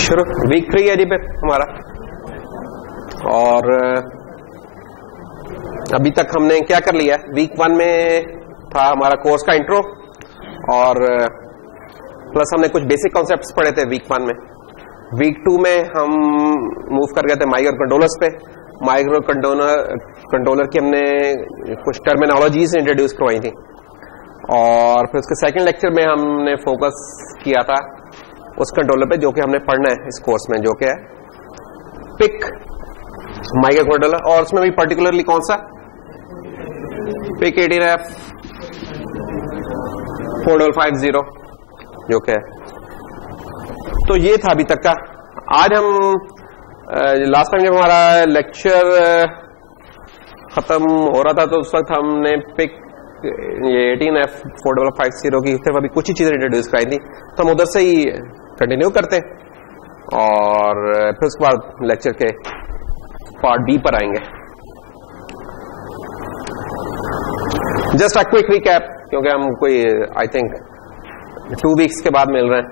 शुरू वीक 3 है जी पे हमारा, और अभी तक हमने क्या कर लिया। वीक 1 में था हमारा कोर्स का इंट्रो, और प्लस हमने कुछ बेसिक कॉन्सेप्ट्स पढ़े थे वीक 1 में। वीक 2 में हम मूव कर गए थे माइक्रो कंट्रोलर्स पे। माइक्रो कंट्रोलर की हमने कुछ टर्मिनोलॉजीज इंट्रोड्यूस करवाई थी, और फिर उसके सेकंड लेक्चर में हमने फोकस किया था उस कंट्रोलर पे जो कि हमने पढ़ना है इस कोर्स में, जो कि है पिक माइक्रो कंट्रोलर। और उसमें भी पर्टिकुलरली कौन सा, पिक 18F 4250 जो कि है। तो ये था अभी तक का। आज हम लास्ट टाइम जब हमारा लेक्चर खत्म हो रहा था तो उस वक्त हमने पिक ये 18F 4250 की सिर्फ अभी कुछ ही चीजें इंट्रोड्यूस कराई थी, तो हम उधर से ही कंटिन्यू करते और फिर उसके बाद लेक्चर के पार्ट बी पर आएंगे। जस्ट अ क्विक रिकैप, क्योंकि हम कोई आई थिंक 2 वीक्स के बाद मिल रहे हैं।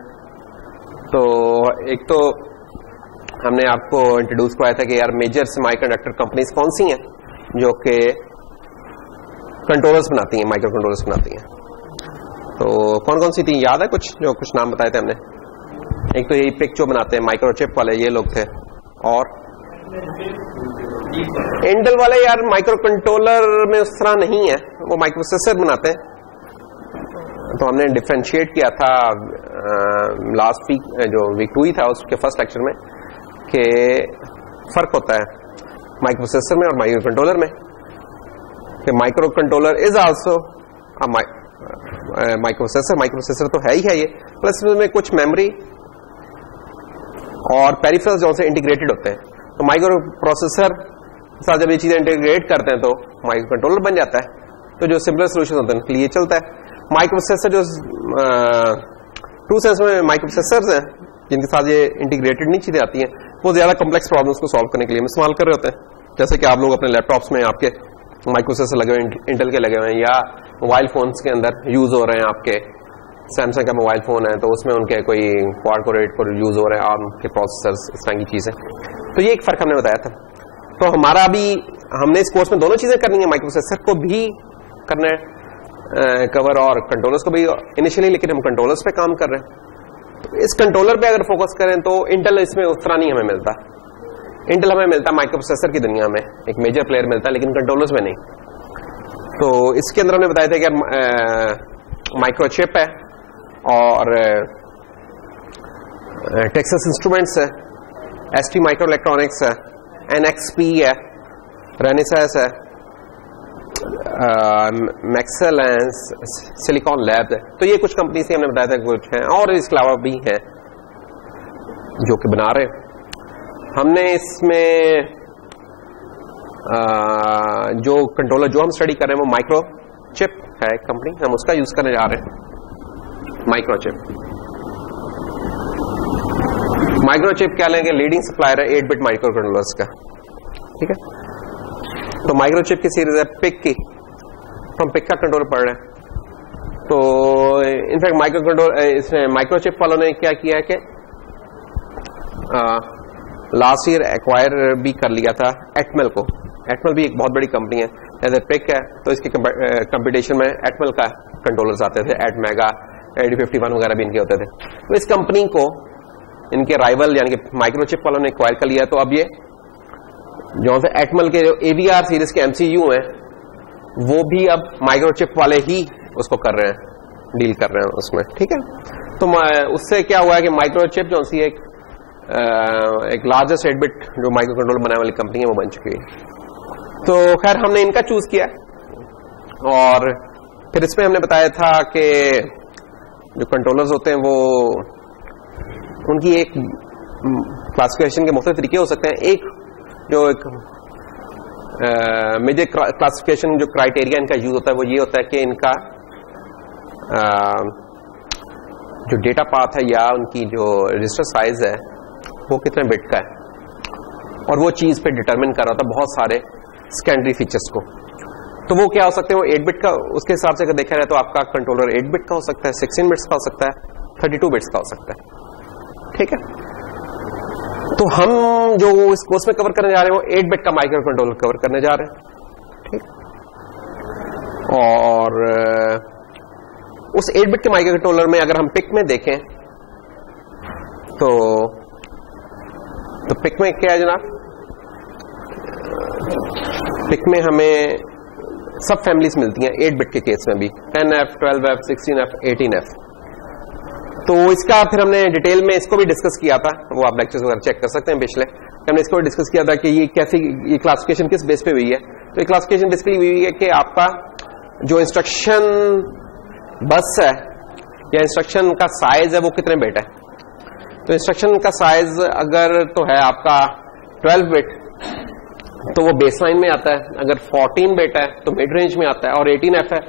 तो एक तो हमने आपको इंट्रोड्यूस कराया था कि यार मेजर सेमीकंडक्टर कंपनीज कौन सी हैं जो कि कंट्रोलर्स बनाती हैं, माइक्रो कंट्रोलर्स बनाती हैं। तो कौन कौन सी थी, याद है कुछ? जो कुछ नाम बताए थे हमने। एक तो यही पिक जो बनाते हैं माइक्रोचिप वाले, ये लोग थे। और इंटेल वाले यार माइक्रो कंट्रोलर में उस तरह नहीं है, वो माइक्रोप्रोसेसर बनाते हैं। तो हमने डिफरेंशिएट किया था लास्ट वीक, जो वीक 2 ही था उसके फर्स्ट लेक्चर में, कि फर्क होता है माइक्रोप्रोसेसर में और माइक्रो कंट्रोलर में। कि micro controller is also microprocessor, microprocessor तो है ही है ये, प्लस में कुछ मेमोरी और पेरिफेरल्स जो से इंटीग्रेटेड होते हैं। तो माइक्रो प्रोसेसर के साथ जब ये चीजें इंटीग्रेट करते हैं तो माइक्रो कंट्रोलर बन जाता है। तो जो सिंपलर सोल्यूशन होते हैं उनके लिए चलता है। माइक्रोप्रोसेसर जो ट्रू सेंस में माइक्रोप्रोसेसर्स हैं जिनके साथ ये इंटीग्रेटेड नहीं चीजें आती हैं, वो ज्यादा कॉम्प्लेक्स प्रॉब्लम्स को सॉल्व करने के लिए इस्तेमाल कर रहे होते हैं। जैसे कि आप लोग अपने लैपटॉप्स में आपके माइक्रोप्रोसेसर लगे हुए हैं, इंटेल के लगे हुए हैं, या मोबाइल फोन्स के अंदर यूज हो रहे हैं। आपके सैमसंग का मोबाइल फोन है तो उसमें उनके कोई क्वाड कोर 8 कोर यूज हो रहे हैं, आर्म के प्रोसेसर्स, इस तरह की चीजें। तो ये एक फर्क हमने बताया था। तो हमारा अभी हमने इस कोर्स में दोनों चीजें करनी है, माइक्रोप्रोसेसर को भी करना है कवर और कंट्रोलर्स को भी इनिशियली, लेकिन हम कंट्रोलर्स पे काम कर रहे हैं। तो इस कंट्रोलर पे अगर फोकस करें तो इंटेल इसमें उस तरह नहीं हमें मिलता। इंटेल हमें मिलता माइक्रोप्रोसेसर की दुनिया में, एक मेजर प्लेयर मिलता है, लेकिन कंट्रोलर्स में नहीं। तो इसके अंदर हमने बताया था कि माइक्रोचिप है और टेक्सास इंस्ट्रूमेंट्स है, एसटी माइक्रो इलेक्ट्रॉनिक्स है, एनएक्सपी है, रेनेसास है, मैक्सेल है, सिलिकॉन लैब्स है। तो ये कुछ कंपनी से हमने बताया था कुछ हैं, और इसके अलावा भी हैं जो कि बना रहे। हमने इसमें जो कंट्रोलर जो हम स्टडी कर रहे हैं वो माइक्रोचिप है कंपनी, हम उसका यूज करने जा रहे हैं। माइक्रोचिप क्या लेंगे, लीडिंग सप्लायर है 8-बिट माइक्रो कंट्रोलर्स का, ठीक है। तो माइक्रोचिप की सीरीज है पिक की, हम पिक का कंट्रोलर पढ़ रहे हैं। तो इनफैक्ट माइक्रो कंट्रोल इसमें माइक्रोचिप वालों ने क्या किया है कि लास्ट ईयर एक्वायर भी कर लिया था एटमेल को। एटमेल भी एक बहुत बड़ी कंपनी है, जैसे पिक है तो इसके कंपटीशन में एटमेल का कंट्रोलर्स आते थे, एटमेगा, 8051 वगैरह भी इनके होते थे। तो इस कंपनी को इनके राइवल यानी कि माइक्रोचिप वालों ने एक्वायर कर लिया। तो अब ये जो से एटमेल के जो एवीआर सीरीज के एमसीयू हैं वो भी अब माइक्रोचिप वाले ही उसको कर रहे हैं, डील कर रहे हैं उसमें, ठीक है। तो उससे क्या हुआ है कि माइक्रोचिप जो सी एक लार्जेस्ट 8-बिट जो माइक्रो कंट्रोलर बनाने वाली कंपनी है वो बन चुकी है। तो खैर हमने इनका चूज किया, और फिर इसमें हमने बताया था कि जो कंट्रोलर्स होते हैं वो उनकी एक क्लासिफिकेशन के मुख्तलिफ तरीके हो सकते हैं। एक जो एक मेजर क्लासिफिकेशन जो क्राइटेरिया इनका यूज होता है वो ये होता है कि इनका जो डेटा पाथ है या उनकी जो रजिस्टर साइज है वो कितने बिट का है, और वो चीज पे डिटरमिन कर रहा था बहुत सारे सेकेंडरी फीचर्स को। तो वो क्या हो सकते हैं, वो 8 बिट का, उसके हिसाब से अगर देखा जाए तो आपका कंट्रोलर 8 बिट का हो सकता है, 16 बिट्स का हो सकता है, 32 बिट्स का हो सकता है, ठीक है। तो हम जो इस कोर्स में कवर करने जा रहे हैं वो 8 बिट का माइक्रो कंट्रोलर कवर करने जा रहे हैं, ठीक। और उस 8 बिट के माइक्रो कंट्रोलर में अगर हम पिक में देखें तो पिक में क्या है जनाब, पिक में हमें सब फैमिलीज मिलती हैं 8 बिट के केस में भी, 10F, 12F, 16F, 18F। तो इसका फिर हमने डिटेल में इसको भी डिस्कस किया था, वो आप लेक्चर्स वगैरह चेक कर सकते हैं पिछले। हमने इसको भी डिस्कस किया था कि ये कैसी, ये क्लासिफिकेशन किस बेस पे हुई है। तो ये क्लासिफिकेशन बेसिकली हुई है कि आपका जो इंस्ट्रक्शन बस है या इंस्ट्रक्शन का साइज है वो कितने बिट है। तो इंस्ट्रक्शन का साइज अगर तो है आपका 12 बिट तो वो बेसलाइन में आता है, अगर 14 बिट है तो मिड रेंज में आता है, और 18F है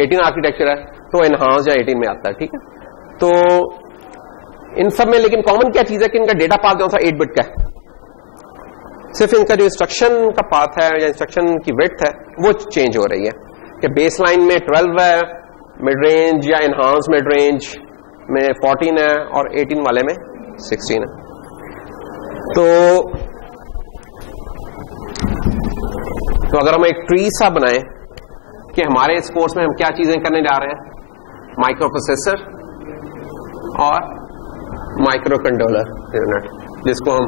18 आर्किटेक्चर है तो एनहांस या 18 में आता है, ठीक है। तो इन सब में लेकिन कॉमन क्या चीज है कि इनका डेटा पाथ जो सा 8 बिट का है, सिर्फ इनका जो इंस्ट्रक्शन का पाथ है या इंस्ट्रक्शन की विड्थ है वो चेंज हो रही है कि बेसलाइन में 12 है, मिड रेंज या एनहांस मिड रेंज में 14 है और 18 वाले में 16 है। तो अगर हम एक ट्री सा बनाएं कि हमारे इस कोर्स में हम क्या चीजें करने जा रहे हैं, माइक्रो प्रोसेसर और माइक्रो कंट्रोलर यूनिट, जिसको हम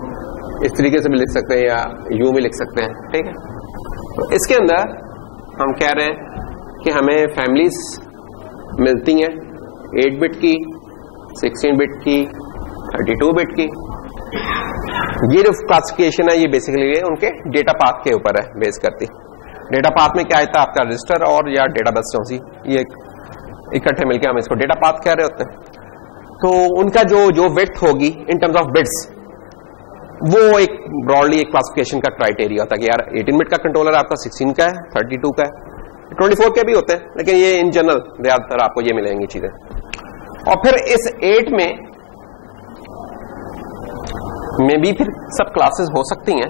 इस तरीके से भी लिख सकते हैं या यूं भी लिख सकते हैं, ठीक है। तो इसके अंदर हम कह रहे हैं कि हमें फैमिलीज मिलती हैं 8 बिट की, 16 बिट की, 32 बिट की। ये जो क्लासिफिकेशन है ये बेसिकली उनके डेटा पाथ के ऊपर है बेस करती। डेटा पाथ में क्या आता है आपका रजिस्टर और या डेटा बस चौंसी, ये इकट्ठे मिलकर हम इसको डेटा पाथ कह रहे होते हैं। तो उनका जो विड्थ होगी इन टर्म्स ऑफ बिट्स, वो एक ब्रॉडली एक क्लासिफिकेशन का क्राइटेरिया होता है कि यार 18 बिट का कंट्रोलर आपका 16 का है, 32 का है, 24 के भी होते हैं, लेकिन ये इन जनरल ज्यादातर आपको ये मिलेंगी चीजें। और फिर इस 8 में भी फिर सब क्लासेस हो सकती हैं।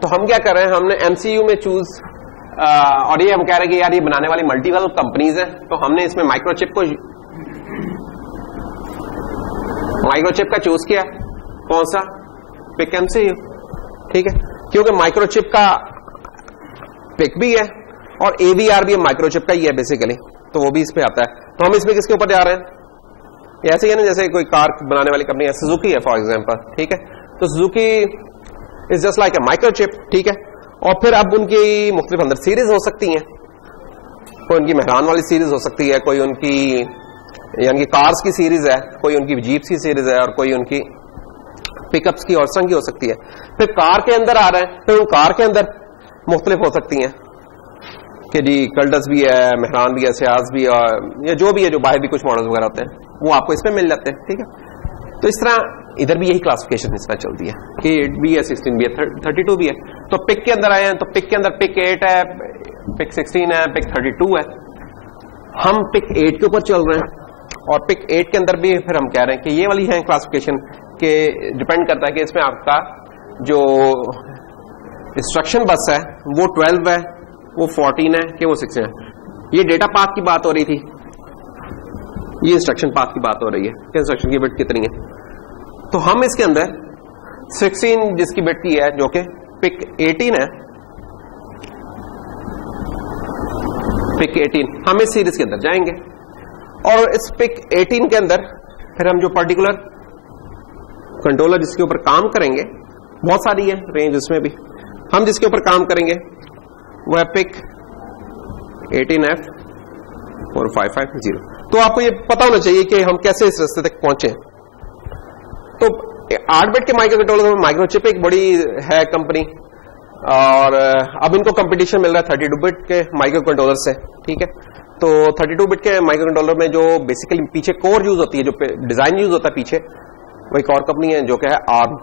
तो हम क्या कर रहे हैं, हमने MCU में चूज, और ये हम कह रहे हैं कि यार ये बनाने वाली मल्टीपल कंपनीज हैं, तो हमने इसमें माइक्रोचिप का चूज किया। कौन सा? पिक MCU, ठीक है, क्योंकि माइक्रोचिप का पिक भी है और AVR भी माइक्रोचिप का ही है बेसिकली, तो वो भी इस पे आता है। तो हम इसमें किसके ऊपर जा रहे हैं, ऐसे ही है ना, जैसे कोई कार बनाने वाली कंपनी है, सुजुकी है फॉर एग्जांपल, ठीक है। तो Suzuki is just like a microchip, ठीक है। और फिर अब उनकी मुख्तलिफ अंदर सीरीज हो सकती हैं, कोई उनकी मेहरान वाली सीरीज हो सकती है, कोई उनकी यानी कार्स की सीरीज है, कोई उनकी जीप्स की सीरीज है, और कोई उनकी पिकअप्स की और संग की हो सकती है। फिर कार के अंदर आ रहे हैं, फिर उन कार के अंदर मुख्तलिफ हो सकती हैं कि जी कल्डस भी है, मेहरान भी है, सियाज भी, और या जो भी है, जो बाहर भी कुछ मॉडल्स वगैरह होते हैं वो आपको इसमें मिल जाते हैं, ठीक है। तो इस तरह इधर भी यही क्लासिफिकेशन इस तरह चलती है कि 8 भी है, 16 भी है, 32 भी है। तो पिक के अंदर आए हैं, तो पिक के अंदर पिक 8 है, पिक 16 है, पिक 32 है। हम पिक 8 के ऊपर चल रहे हैं, और पिक 8 के अंदर भी फिर हम कह रहे हैं कि ये वाली है क्लासिफिकेशन के डिपेंड करता है कि इसमें आपका जो इंस्ट्रक्शन बस है वो 12 है, वो 14 है कि वो 16 है। ये डेटा पाथ की बात हो रही थी, ये इंस्ट्रक्शन पाथ की बात हो रही है कि इंस्ट्रक्शन की बिट कितनी है। तो हम इसके अंदर 16 जिसकी बिट की है, जो कि पिक 18 है, पिक 18, हम इस सीरीज के अंदर जाएंगे और इस पिक 18 के अंदर फिर हम जो पर्टिकुलर कंट्रोलर जिसके ऊपर काम करेंगे, बहुत सारी है रेंज उसमें भी, हम जिसके ऊपर काम करेंगे वो है पिक 18F 4550। तो आपको ये पता होना चाहिए कि हम कैसे इस रास्ते तक पहुंचे। तो 8 बिट के माइक्रो कंट्रोलर में माइक्रोचिप एक बड़ी है कंपनी, और अब इनको कंपटीशन मिल रहा है 32 बिट के माइक्रो कंट्रोलर से, ठीक है। तो 32 बिट के माइक्रो कंट्रोलर में जो बेसिकली पीछे कोर यूज होती है, जो डिजाइन यूज होता है पीछे, वो एक और कंपनी है जो कि है ARM।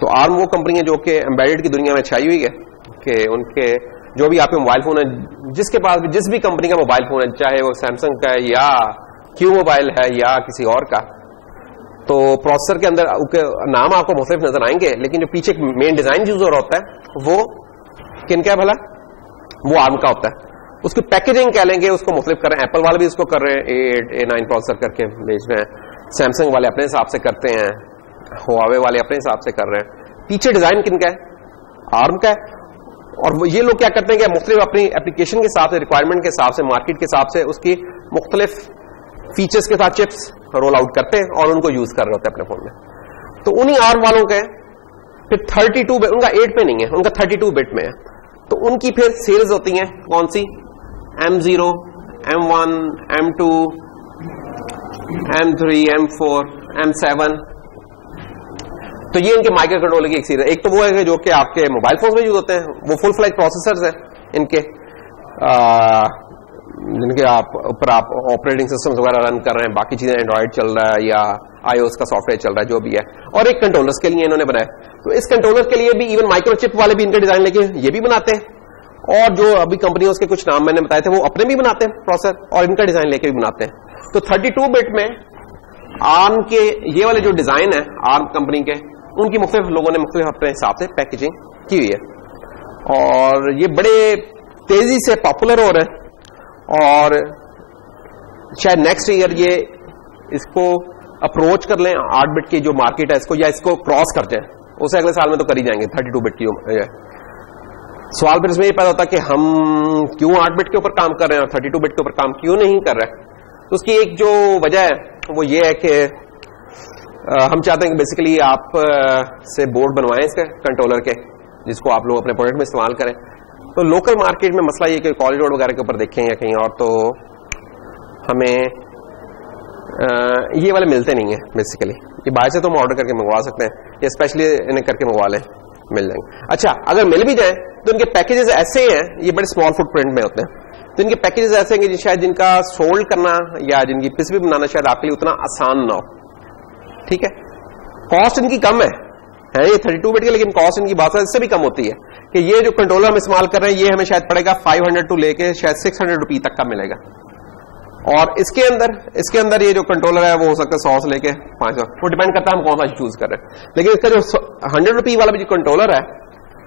तो ARM वो कंपनी है जो कि एम्बेडेड की दुनिया में छाई हुई है कि उनके जो भी आपके मोबाइल फोन है, जिसके पास भी जिस भी कंपनी का मोबाइल फोन है, चाहे वो सैमसंग का है या क्यू मोबाइल है या किसी और का, तो प्रोसेसर के अंदर नाम आपको मुख्तलिफ नजर आएंगे, लेकिन जो पीछे मेन डिजाइन यूज हो रहा होता है वो किनका है भला, वो ARM का होता है। उसकी पैकेजिंग कह लेंगे, उसको मुख्तलिफ कर रहे हैं। एप्पल वाले भी उसको कर रहे हैं, A8 A9 प्रोसेसर करके बेच रहे हैं, सैमसंग वाले अपने हिसाब से करते हैं, हुआवे वाले अपने हिसाब से कर रहे हैं। पीछे डिजाइन किनका है? आर्म का है। और ये लोग क्या करते हैं कि मुख्तलिफ अपनी एप्लीकेशन के हिसाब से, रिक्वायरमेंट के हिसाब से, मार्केट के हिसाब से उसकी मुख्तलिफ फीचर्स के साथ चिप्स रोल आउट करते हैं और उनको यूज कर रहे होते हैं अपने फोन में। तो उन्हीं आर्म वालों के फिर 32 बिट, उनका 8 पे नहीं है, उनका 32 बिट में है। तो उनकी फिर सेल्स होती हैं कौन सी? M0, M1, M2, M3, M4, M7। तो ये इनके माइक्रो कंट्रोलर की एक सीरीज। एक तो वो है जो कि आपके मोबाइल फोन में यूज होते हैं, वो फुल फ्लैज प्रोसेसर्स हैं इनके, जिनके ऊपर आप ऑपरेटिंग सिस्टम्स वगैरह रन कर रहे हैं, बाकी चीजें एंड्रॉइड चल रहा है या iOS का सॉफ्टवेयर चल रहा है, जो भी है। और एक कंट्रोलर्स के लिए इन्होंने बनाया। तो इस कंट्रोलर के लिए भी इवन माइक्रोचिप वाले भी इनके डिजाइन लेके ये भी बनाते हैं, और जो अभी कंपनी उसके कुछ नाम मैंने बताए थे वो अपने भी बनाते हैं प्रोसेसर, और इनका डिजाइन लेके भी बनाते हैं। तो 32 बिट में आर्म के ये वाले जो डिजाइन है आर्म कंपनी के, उनकी मुख्तलिफ लोगों ने मुख्तलिफ अपने हिसाब से पैकेजिंग की हुई है, और ये बड़े तेजी से पॉपुलर हो रहे हैं। और शायद नेक्स्ट ईयर ये इसको अप्रोच कर लें 8 बिट की जो मार्केट है इसको, या इसको क्रॉस कर जाए, उसे अगले साल में तो कर ही जाएंगे 32 बिट की। सवाल फिर इसमें ये पैदा होता है कि हम क्यों 8 बिट के ऊपर काम कर रहे हैं और 32 बिट के ऊपर काम क्यों नहीं कर रहे हैं। तो उसकी एक जो वजह है वो ये है कि हम चाहते हैं कि बेसिकली आप से बोर्ड बनवाएं इसके कंट्रोलर के, जिसको आप लोग अपने प्रोडक्ट में इस्तेमाल करें। तो लोकल मार्केट में मसला ये कि कॉलेज रोड वगैरह के ऊपर देखें या कहीं और, तो हमें ये वाले मिलते नहीं है बेसिकली। ये बाहर से तो हम ऑर्डर करके मंगवा सकते हैं, या स्पेशली इन्हें करके मंगवा लें, मिल जाएंगे। अच्छा, अगर मिल भी जाए तो इनके पैकेजेस ऐसे हैं, ये बड़े स्मॉल फुटप्रिंट में होते हैं। तो इनके पैकेजेस ऐसे हैं कि शायद जिनका सोल्ड करना या जिनकी पीसीबी बनाना शायद आपके लिए उतना आसान ना हो। ठीक है, कॉस्ट इनकी कम है ये 32 बिट की, लेकिन कॉस्ट इनकी बात इससे भी कम होती है कि ये जो कंट्रोलर हम इस्तेमाल कर रहे हैं ये हमें शायद पड़ेगा 500 टू लेके शायद 600 रुपये तक का मिलेगा। और इसके अंदर ये जो कंट्रोलर है वो हो सकता है 100 से लेके 500, वो डिपेंड करता है हम कौन सा चूज कर रहे हैं। लेकिन इसका जो 100 रुपये वाला भी जो कंट्रोलर है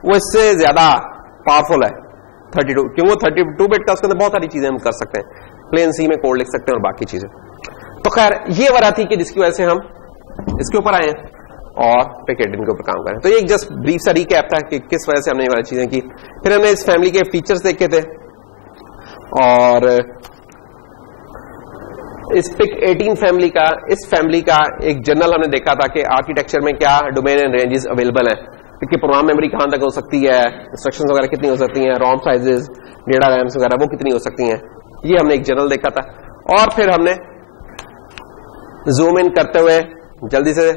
वो इससे ज्यादा पावरफुल है 32, क्यों? वो 32 बिट का, उसके अंदर बहुत सारी चीजें हम कर सकते हैं, प्लेन सी में कोड लिख सकते हैं और बाकी चीजें। तो खैर ये वजह थी कि जिसकी वजह से हम इसके ऊपर आए और पैकेटिंग के ऊपर काम करें। तो ये एक जस्ट ब्रीफ सा रिकैप था कि किस वजह से हमने ये वाली चीजें की। फिर हमने इस फैमिली के फीचर्स देखे थे, और इस पिक 18 फैमिली का, इस फैमिली का एक जनरल हमने देखा था कि आर्किटेक्चर में क्या डोमेन एंड रेंजेस अवेलेबल है, कि प्रोग्राम मेमोरी कहां तक हो सकती है, इंस्ट्रक्शंस वगैरह कितनी हो सकती हैं, रोम साइजेस, डेटा रैम्स वगैरह वो कितनी हो सकती हैं, ये हमने एक जनरल देखा था। और फिर हमने जूम इन करते हुए जल्दी से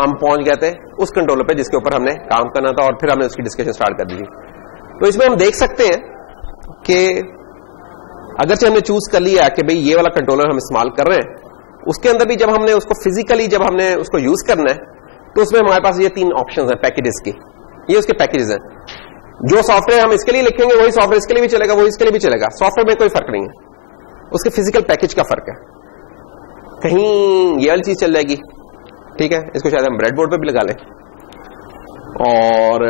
हम पहुंच गए थे उस कंट्रोलर पे जिसके ऊपर हमने काम करना था, और फिर हमने उसकी डिस्कशन स्टार्ट कर दी थी। तो इसमें हम देख सकते हैं कि अगरचे हमने चूज कर लिया कि भाई ये वाला कंट्रोलर हम इस्तेमाल कर रहे हैं, उसके अंदर भी जब हमने उसको फिजिकली जब हमने उसको यूज करना है तो उसमें हमारे पास ये 3 ऑप्शंस हैं पैकेजेस की। ये उसके पैकेजेस हैं। जो सॉफ्टवेयर हम इसके लिए लिखेंगे वही सॉफ्टवेयर इसके लिए भी चलेगा, वही इसके लिए भी चलेगा। सॉफ्टवेयर में कोई फर्क नहीं है, उसके फिजिकल पैकेज का फर्क है। कहीं ये वाली चीज चल जाएगी, ठीक है, इसको शायद हम ब्रेडबोर्ड पे भी लगा लें, और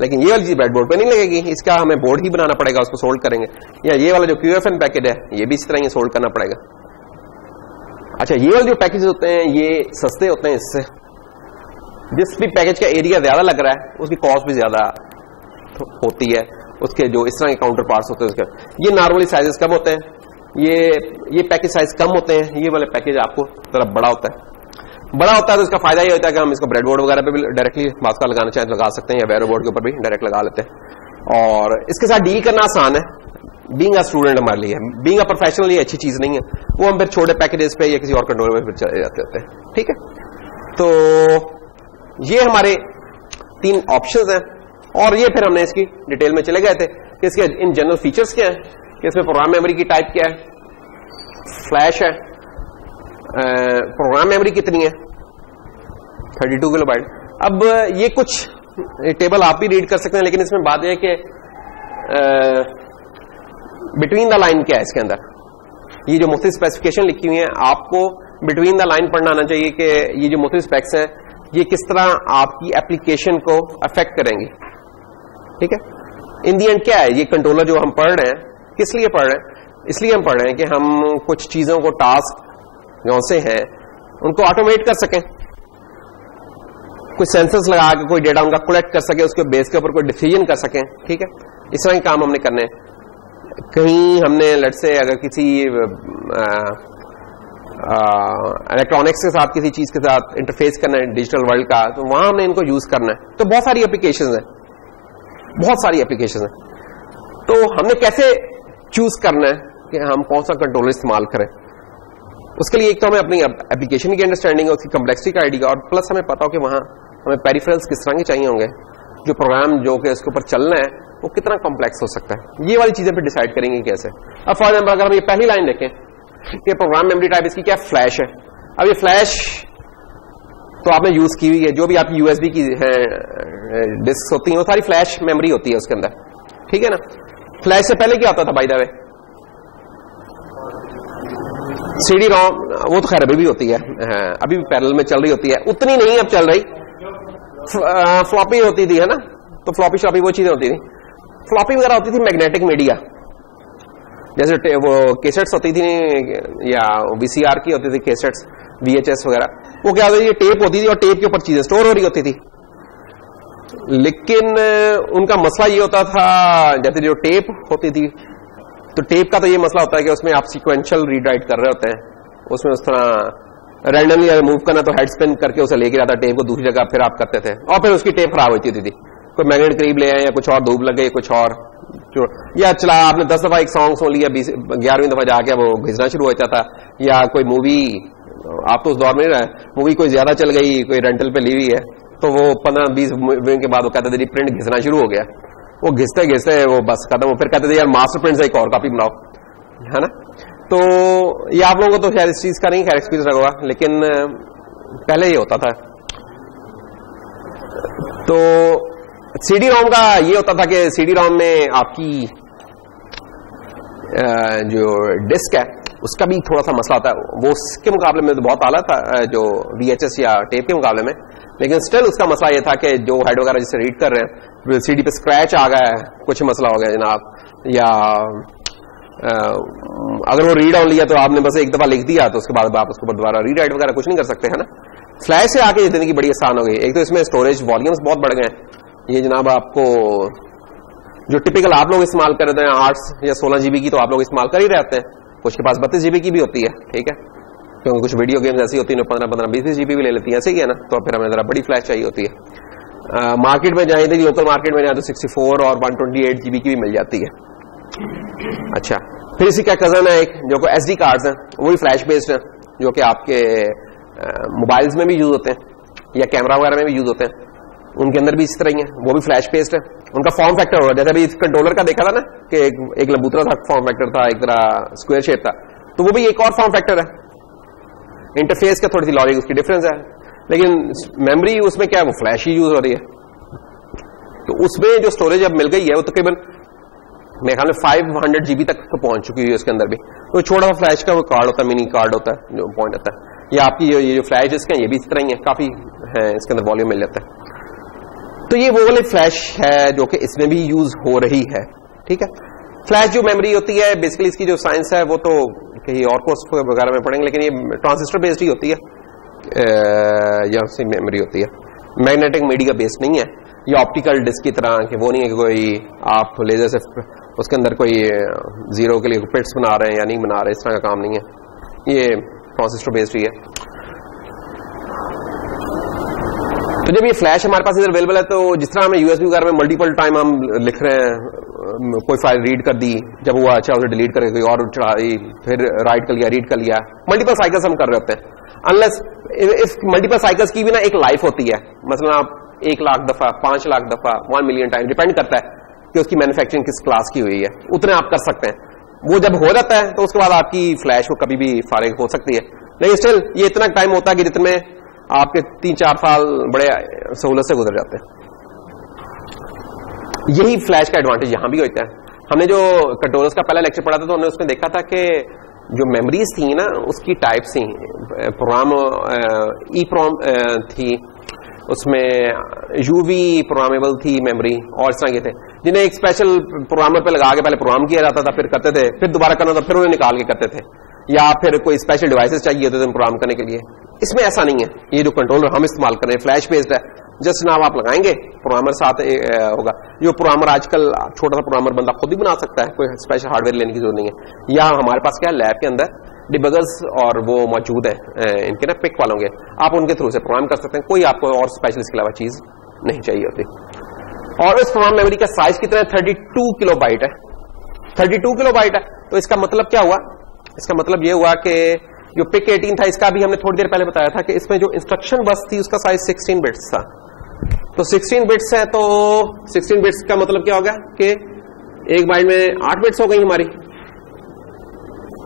लेकिन ये वाली चीज ब्रेडबोर्ड पे नहीं लगेगी, इसका हमें बोर्ड ही बनाना पड़ेगा, उसको सोल्ड करेंगे। या ये वाला जो QFN पैकेज है ये भी इस तरह ही सोल्ड करना पड़ेगा। अच्छा, ये वाले जो पैकेज होते हैं ये सस्ते होते हैं, इससे जिस भी पैकेज का एरिया ज्यादा लग रहा है उसकी कॉस्ट भी ज्यादा होती है, उसके जो इस तरह के काउंटर पार्ट्स होते हैं उसके। ये नॉर्मली साइजेस कम होते हैं, ये पैकेज साइज कम होते हैं, ये वाले पैकेज आपको थोड़ा बड़ा होता है। बड़ा होता है तो इसका फायदा ये होता है कि हम इसको ब्रेडबोर्ड वगैरह पे भी डायरेक्टली बात का लगाना चाहें तो लगा सकते हैं, या वेरो बोर्ड के ऊपर भी डायरेक्ट लगा लेते हैं, और इसके साथ डील करना आसान है। बीइंग अ स्टूडेंट हमारे लिए, बीइंग अ प्रोफेशनल ये अच्छी चीज नहीं है, वो हम फिर छोटे पैकेजेस पे या किसी और कंट्रोलर पे चले जाते होते हैं। ठीक है, तो ये हमारे 3 ऑप्शंस हैं, और ये फिर हमने इसकी डिटेल में चले गए थे कि इसके इन जनरल फीचर्स क्या है, कि इसमें प्रोग्राम मेमोरी की टाइप क्या है, फ्लैश है, प्रोग्राम मेमोरी कितनी है 32 किलोबाइट। अब ये कुछ टेबल आप भी रीड कर सकते हैं, लेकिन इसमें बात यह है कि बिटवीन द लाइन क्या है इसके अंदर। ये जो मुख्तलिफ स्पेसिफिकेशन लिखी हुई है आपको बिटवीन द लाइन पढ़ना आना चाहिए कि ये जो मुख्तलिफ स्पेक्स हैं ये किस तरह आपकी एप्लीकेशन को अफेक्ट करेंगे। ठीक है, इन दी एंड क्या है, ये कंट्रोलर जो हम पढ़ रहे हैं किस लिए पढ़ रहे हैं? इसलिए हम पढ़ रहे हैं कि हम कुछ चीजों को, टास्क जो से हैं उनको ऑटोमेट कर सकें, कुछ सेंसर्स लगा के कोई डेटा उनका कलेक्ट कर सके, उसके बेस के ऊपर कोई डिसीजन कर सकें। ठीक है, इस तरह के काम हमने करने हैं। कहीं हमने लेट से अगर किसी इलेक्ट्रॉनिक्स के साथ, किसी चीज के साथ इंटरफेस करना है डिजिटल वर्ल्ड का, तो वहां हमने इनको यूज करना है। तो बहुत सारी एप्लीकेशंस हैं, बहुत सारी एप्लीकेशंस हैं। तो हमने कैसे चूज करना है कि हम कौन सा कंट्रोलर इस्तेमाल करें? उसके लिए एक तो हमें अपनी एप्लीकेशन की अंडरस्टैंडिंग है, उसकी कम्प्लेक्सिटी का आइडिया, और प्लस हमें पता हो कि वहां हमें पेरिफेरल्स किस तरह के चाहिए होंगे, जो प्रोग्राम जो कि उसके ऊपर चलना है वो कितना कॉम्प्लेक्स हो सकता है। ये वाली चीजें फिर डिसाइड करेंगे कैसे। अब फॉर एग्जाम्पल अगर हम ये पहली लाइन देखें कि प्रोग्राम मेमोरी टाइप इसकी क्या फ्लैश है। अब ये फ्लैश तो आपने यूज की हुई है, जो भी आपकी यूएसबी की डिस्क होती है वो सारी फ्लैश मेमोरी होती है उसके अंदर। ठीक है ना। फ्लैश से पहले क्या होता था by the way? CD ROM, वो तो खैर अभी भी होती है, अभी भी पैरेलल में चल रही होती है, उतनी नहीं अब चल रही। फ्लॉपी होती थी, है ना। तो फ्लॉपी शॉपी वो चीजें होती थी। फ्लॉपी वगैरह होती थी मैग्नेटिक मीडिया, जैसे वो केसेट्स होती थी या वीसीआर की होती थी केसेट्स, वीएचएस वगैरह। वो क्या होती थी, टेप होती थी और टेप के ऊपर चीजें स्टोर हो रही होती थी। लेकिन उनका मसला ये होता था, जैसे जो टेप होती थी, तो टेप का तो ये मसला होता है कि उसमें आप सीक्वेंशियल रीड राइट कर रहे होते हैं, उसमें उस तरह रैंडमली मूव करना, तो हेड स्पिन करके उसे लेके जाता टेप को दूसरी जगह, फिर आप करते थे और फिर उसकी टेप खराब होती थी। कोई मैग्नेट करीब ले आए या कुछ और धूप लग गई, कुछ और या चला आपने 10 दफा एक सॉन्ग सुन लिया, 11वीं दफा जाके वो घिसना शुरू हो जाता था। या कोई मूवी, आप तो उस दौर में नहीं रहे, मूवी कोई ज्यादा चल गई, कोई रेंटल पे ली हुई है, तो वो 15-20 मूवी के बाद वो कहते थे प्रिंट घिसना शुरू हो गया। वो घिसते घिसते वो बस खत्म हो, फिर कहते थे यार मास्टर प्रिंट से एक और कॉपी बनाओ, है ना। तो ये आप लोगों को तो शायद इस चीज का नहीं खैर एक्सपीरियंस होगा, लेकिन पहले ये होता था। तो सीडी रोम का ये होता था कि सीडी रोम में आपकी जो डिस्क है उसका भी थोड़ा सा मसला होता है। वो उसके मुकाबले में तो बहुत आला था, जो वीएचएस या टेप के मुकाबले में, लेकिन स्टिल उसका मसला ये था कि जो हेड वगैरह जिससे रीड कर रहे हैं, सीडी पे स्क्रैच आ गया है, कुछ मसला हो गया जनाब, या अगर वो रीड ऑन लिया तो आपने बस एक दफा लिख दिया, तो उसके बाद आप उसके ऊपर दोबारा रीड राइट वगैरह कुछ नहीं कर सकते, है ना। फ्लैश से आके ये जिंदगी बड़ी आसान हो गई। एक तो इसमें स्टोरेज वॉल्यूम्स बहुत बढ़ गए। ये जनाब आपको जो टिपिकल आप लोग इस्तेमाल कर रहे हैं 8 या 16 जीबी की, तो आप लोग इस्तेमाल कर ही रहते हैं। कुछ के पास 32 जीबी की भी होती है, ठीक है, क्योंकि कुछ वीडियो गेम्स ऐसी होती है 15-20 जीबी भी ले लेती है, ऐसे ही है ना। तो फिर हमें जरा बड़ी फ्लैश चाहिए होती है। मार्केट में जाए, लोकल मार्केट में जाए तो 64 और 128 जीबी की भी मिल जाती है। अच्छा, फिर इसी का कजन है एक जो को एसडी कार्ड्स हैं, वो भी फ्लैश बेस्ड है, जो कि आपके मोबाइल्स में भी यूज होते हैं या कैमरा वगैरह में भी यूज होते हैं। उनके अंदर भी इस तरह ही है, वो भी फ्लैश बेस्ड है। उनका फॉर्म फैक्टर होगा, जैसे अभी कंट्रोलर का देखा था ना कि एक लंबूतरा था फॉर्म फैक्टर था, एक तरह स्क्वायर शेप था, तो वो भी एक और फॉर्म फैक्टर है। इंटरफेस का थोड़ी सी लॉजिक उसकी डिफरेंस है, लेकिन मेमोरी उसमें क्या है, वो फ्लैश ही यूज हो रही है। तो उसमें जो स्टोरेज अब मिल गई है वो तकरीबन मेरे ख्याल में 500 जीबी तक तो पहुंच चुकी है उसके अंदर भी। तो छोटा सा फ्लैश का वो कार्ड होता है, मिनी कार्ड होता है, जो पॉइंट होता है। या आपकी ये जो फ्लैश डिस्क है ये भी इस तरह ही है, काफी है, इसके अंदर वॉल्यूम मिल जाता है। तो ये वो वाली फ्लैश है जो कि इसमें भी यूज हो रही है, ठीक है। फ्लैश जो मेमोरी होती है, बेसिकली इसकी जो साइंस है वो तो कहीं और कोर्स वगैरह में पढ़ेंगे, लेकिन ये ट्रांजिस्टर बेस्ड ही होती है या उसकी मेमोरी होती है, मैग्नेटिक मीडिया बेस्ड नहीं है। ये ऑप्टिकल डिस्क की तरह कि वो नहीं है कि कोई आप लेजर से उसके अंदर कोई जीरो के लिए पिट्स बना रहे हैं या नहीं बना रहे, इस तरह का काम नहीं है। ये ट्रांजिस्टर बेस्ड ही है। तो जब ये फ्लैश हमारे पास इधर अवेलेबल है, तो जिस तरह हमें यूएसबी वगैरह में मल्टीपल टाइम हम लिख रहे हैं, कोई फाइल रीड कर दी, जब हुआ अच्छा उसे डिलीट करके कोई और चढ़ाई, फिर राइट कर लिया, रीड कर लिया, मल्टीपल साइकिल्स हम कर रहे होते हैं। अनलेस इस मल्टीपल साइकिल्स की भी ना एक लाइफ होती है, मतलब आप 1 लाख दफा, 5 लाख दफा, 1 मिलियन टाइम, डिपेंड करता है कि उसकी मैन्युफैक्चरिंग किस क्लास की हुई है, उतने आप कर सकते हैं। वो जब हो जाता है तो उसके बाद आपकी फ्लैश को कभी भी फारिग हो सकती है, लेकिन स्टिल ये इतना टाइम होता है कि जितने आपके 3-4 साल बड़े सहूलत से गुजर जाते हैं। यही फ्लैश का एडवांटेज यहां भी होता है। हमने जो कंट्रोलर्स का पहला लेक्चर पढ़ा था, तो हमने उसमें देखा था कि जो मेमोरीज थी ना उसकी टाइप थी, प्रोग्राम EEPROM थी, उसमें UV प्रोग्रामेबल थी मेमोरी, और इस तरह के थे। जिन्हें एक स्पेशल प्रोग्रामर पे लगा के पहले प्रोग्राम किया जाता था, फिर करते थे, फिर दोबारा करना था, फिर उन्हें निकाल के करते थे, या फिर कोई स्पेशल डिवाइसेस चाहिए होते थे प्रोग्राम करने के लिए। इसमें ऐसा नहीं है। ये जो कंट्रोलर हम इस्तेमाल कर रहे हैं फ्लैश बेस्ड है, जस्ट नाम आप लगाएंगे, प्रोग्रामर साथ होगा। जो प्रोग्रामर आजकल छोटा सा प्रोग्रामर बंदा खुद ही बना सकता है, कोई स्पेशल हार्डवेयर लेने की जरूरत नहीं है। या हमारे पास क्या है, लैब के अंदर डिबगर्स और वो मौजूद है इनके ना पिक वालों के, आप उनके थ्रू से प्रोग्राम कर सकते हैं। कोई आपको और स्पेशल इसके अलावा चीज नहीं चाहिए होती। और इस प्रोग्राम मेमोरी का साइज कितना है, 32 किलोबाइट है। 32 किलोबाइट है। तो इसका मतलब क्या हुआ, इसका मतलब यह हुआ कि जो पिक 18 था, इसका भी हमने थोड़ी देर पहले बताया था कि इसमें जो इंस्ट्रक्शन बस थी उसका साइज 16 बिट्स था। तो 16 बिट्स है, तो 16 बिट्स का मतलब क्या हो गया कि एक बाइट में 8 बिट्स हो गई हमारी।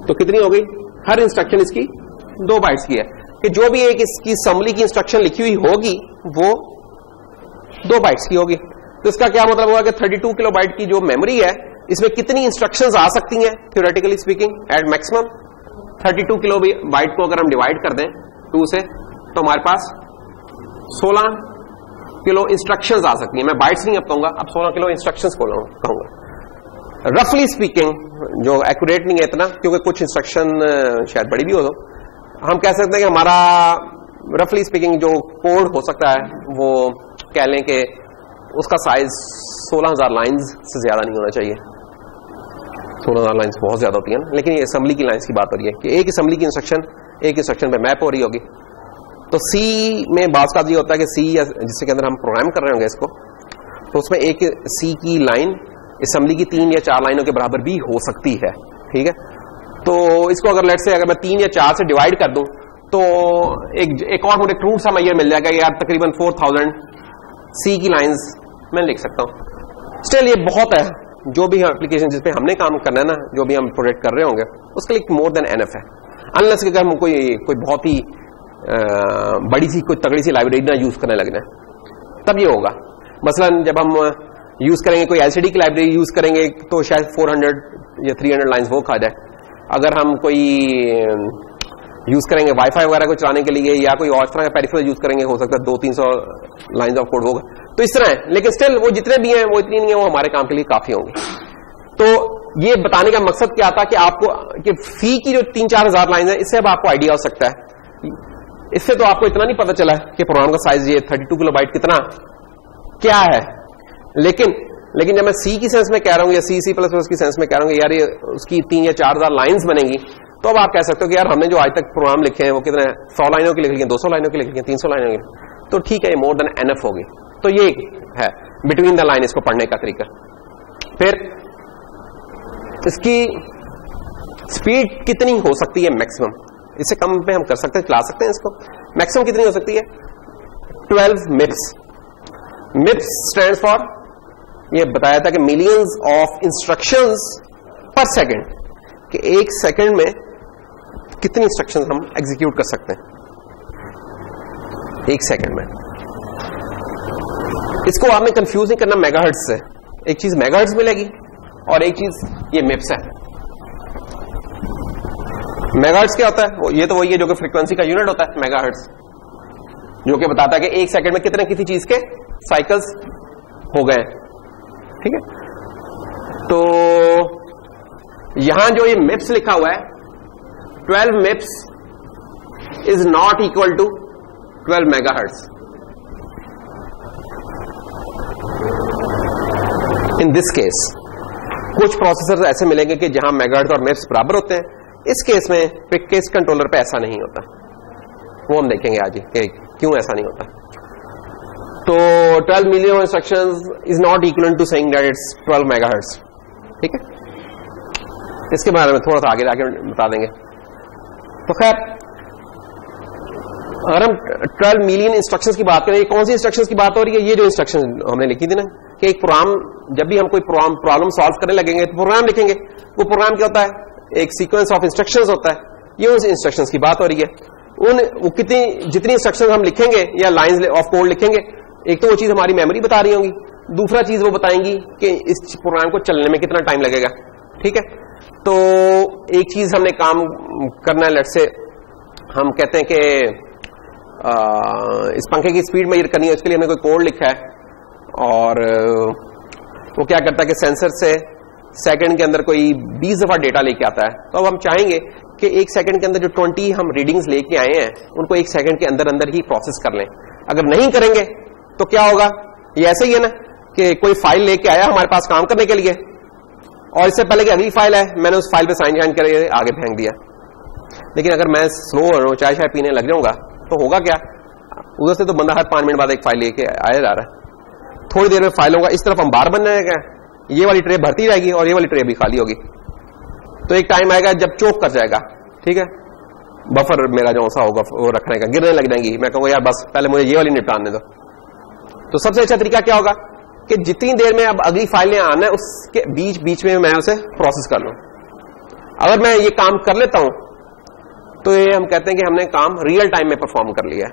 तो कितनी हो गई, हर इंस्ट्रक्शन इसकी 2 बाइट्स की है, कि जो भी एक इसकी समली की इंस्ट्रक्शन लिखी हुई होगी वो 2 बाइट्स की होगी। तो इसका क्या मतलब होगा कि 32 किलोबाइट की जो मेमोरी है, इसमें कितनी इंस्ट्रक्शंस आ सकती हैं theoretically speaking at maximum. 32 kilobyte को अगर हम डिवाइड कर दें 2 से, तो हमारे पास 16 किलो इंस्ट्रक्शंस आ सकती हैं। मैं बाइट्स नहीं अब कहूंगा, अब 16 किलो इंस्ट्रक्शंस को कहूंगा रफली स्पीकिंग, जो एक्यूरेट नहीं है इतना, क्योंकि कुछ इंस्ट्रक्शन शायद बड़ी भी हो। हम कह सकते हैं कि हमारा रफली स्पीकिंग जो कोड हो सकता है वो कह लें कि उसका साइज 16,000 लाइंस से ज्यादा नहीं होना चाहिए। 16,000 लाइंस बहुत ज्यादा होती है ना, लेकिन ये असेंबली की लाइंस की बात हो रही है कि एक असेंबली की इंस्ट्रक्शन एक इंस्ट्रक्शन पे मैप हो रही होगी। तो सी में बात का ये होता है कि सी जिसके अंदर हम प्रोग्राम कर रहे होंगे इसको, तो उसमें एक सी की लाइन असेंबली की 3 या 4 लाइनों के बराबर भी हो सकती है। ठीक है, तो इसको अगर लेट से अगर मैं 3 या 4 से डिवाइड कर दूं, तो एक और मुझे क्रूड सा मैयर मिल जाएगा यार, तकरीबन 4000 सी की लाइंस मैं लिख सकता हूं। स्टिल ये बहुत है। जो भी एप्लीकेशन जिस पे हमने काम करना है ना, जो भी हम प्रोजेक्ट कर रहे होंगे, उसके लिए मोर देन एनफ है। अनलेस अगर हम कोई बहुत ही बड़ी सी कोई तगड़ी सी लाइब्रेरी ना यूज करने लगना है, तब ये होगा। मसलन जब हम यूज करेंगे कोई एलसीडी की लाइब्रेरी यूज करेंगे, तो शायद 400 या 300 लाइंस वो खा जाए। अगर हम कोई यूज करेंगे वाईफाई वगैरह को चलाने के लिए, या कोई और तरह का पेरिफेरल यूज करेंगे, हो सकता है 200-300 लाइंस ऑफ कोड होगा। तो इस तरह है, लेकिन स्टिल वो जितने भी हैं वो इतनी नहीं है, वो हमारे काम के लिए काफी होंगे। तो ये बताने का मकसद क्या था कि आपको कि फी की जो 3-4 हजार लाइन है, इससे अब आपको आइडिया हो सकता है। इससे तो आपको इतना नहीं पता चला कि प्रोग्राम का साइज ये 32 किलोबाइट कितना क्या है। लेकिन जब मैं सी की सेंस में कह रहा हूं या C++ की सेंस में कह रहा हूं यार ये उसकी 3 या 4 हजार लाइन्स बनेंगी, तो अब आप कह सकते हो कि यार हमने जो आज तक प्रोग्राम लिखे हैं वो कितने 100 लाइनों के लिख लिए, 200 लाइनों के लिख लिए, 300 लाइनों के, तो ठीक है, ये मोर देन एनफ होगी। तो ये है बिटवीन द लाइन इसको पढ़ने का तरीका। फिर इसकी स्पीड कितनी हो सकती है मैक्सिमम, इससे कम पे हम कर सकते हैं, चला सकते हैं इसको। मैक्सिमम कितनी हो सकती है, 12 मिप्स। मिप्स स्टैंड्स फॉर, ये बताया था कि मिलियंस ऑफ इंस्ट्रक्शंस पर सेकंड, कि एक सेकंड में कितनी इंस्ट्रक्शंस हम एग्जीक्यूट कर सकते हैं एक सेकंड में। इसको आपने कंफ्यूज नहीं करना मेगाहर्ट्ज से। एक चीज मेगाहर्ट्ज मिलेगी और एक चीज ये मिप्स है। मेगाहर्ट्ज क्या होता है, ये तो वही है जो कि फ्रीक्वेंसी का यूनिट होता है मेगाहर्ट्ज, जो कि बताता है कि एक सेकंड में कितने किसी चीज के साइकिल्स हो गए। ठीक है, तो यहां जो ये मिप्स लिखा हुआ है, 12 MIPS is not equal to 12 megahertz. In this case कुछ प्रोसेसर ऐसे मिलेंगे कि जहां मेगाहर्ट्ज और मिप्स बराबर होते हैं। इस केस में केस कंट्रोलर पे ऐसा नहीं होता, वो हम देखेंगे आज कि क्यों ऐसा नहीं होता। तो 12 million instructions is not equal to saying that it's 12 megahertz. ठीक है, इसके बारे में थोड़ा सा आगे जाके बता देंगे। तो खैर, अगर हम 12 मिलियन इंस्ट्रक्शंस की बात करें, कौन सी इंस्ट्रक्शंस की बात हो रही है, ये जो इंस्ट्रक्शन हमने लिखी थी ना, कि एक प्रोग्राम, जब भी हम कोई प्रॉब्लम सॉल्व करने लगेंगे तो प्रोग्राम लिखेंगे। वो प्रोग्राम क्या होता है, एक सीक्वेंस ऑफ इंस्ट्रक्शंस होता है। ये उस इंस्ट्रक्शंस की बात हो रही है। वो जितनी इंस्ट्रक्शंस हम लिखेंगे या लाइंस ऑफ कोड लिखेंगे, एक तो वो चीज हमारी मेमोरी बता रही होंगी, दूसरा चीज वो बताएंगी कि इस प्रोग्राम को चलने में कितना टाइम लगेगा। ठीक है, तो एक चीज हमने काम करना है, लेट से हम कहते हैं कि इस पंखे की स्पीड मेजर करनी है, उसके लिए हमने कोई कोड लिखा है और वो क्या करता है कि सेंसर से सेकंड के अंदर कोई 20 दफा डेटा लेके आता है। तो अब हम चाहेंगे कि एक सेकंड के अंदर जो 20 हम रीडिंग्स लेके आए हैं उनको एक सेकंड के अंदर अंदर ही प्रोसेस कर लें। अगर नहीं करेंगे तो क्या होगा, ये ऐसे ही है ना कि कोई फाइल लेके आया हमारे पास काम करने के लिए, और इससे पहले कि अगली फाइल है मैंने उस फाइल पे साइन करके आगे फेंक दिया। लेकिन अगर मैं स्लो हो रहा हूं, चाय पीने लग जाऊंगा, तो होगा क्या, उधर से तो बंदा हर 5 मिनट बाद एक फाइल लेके आया जा रहा है। थोड़ी देर में फाइल होगा, इस तरफ हम बार बनने लगे, ये वाली ट्रे भरती रहेगी और ये वाली ट्रे भी खाली होगी। तो एक टाइम आएगा जब चोक कर जाएगा, ठीक है, बफर मेरा जो सा होगा वो रखने का, गिरने लग जाएंगी। मैं कहूंगा यार बस पहले मुझे ये वाली निपटाने दो। तो सबसे अच्छा तरीका क्या होगा कि जितनी देर में अब अगली फाइल ने आना है उसके बीच बीच में मैं उसे प्रोसेस कर लूं। अगर मैं ये काम कर लेता हूं तो ये हम कहते हैं कि हमने काम रियल टाइम में परफॉर्म कर लिया है।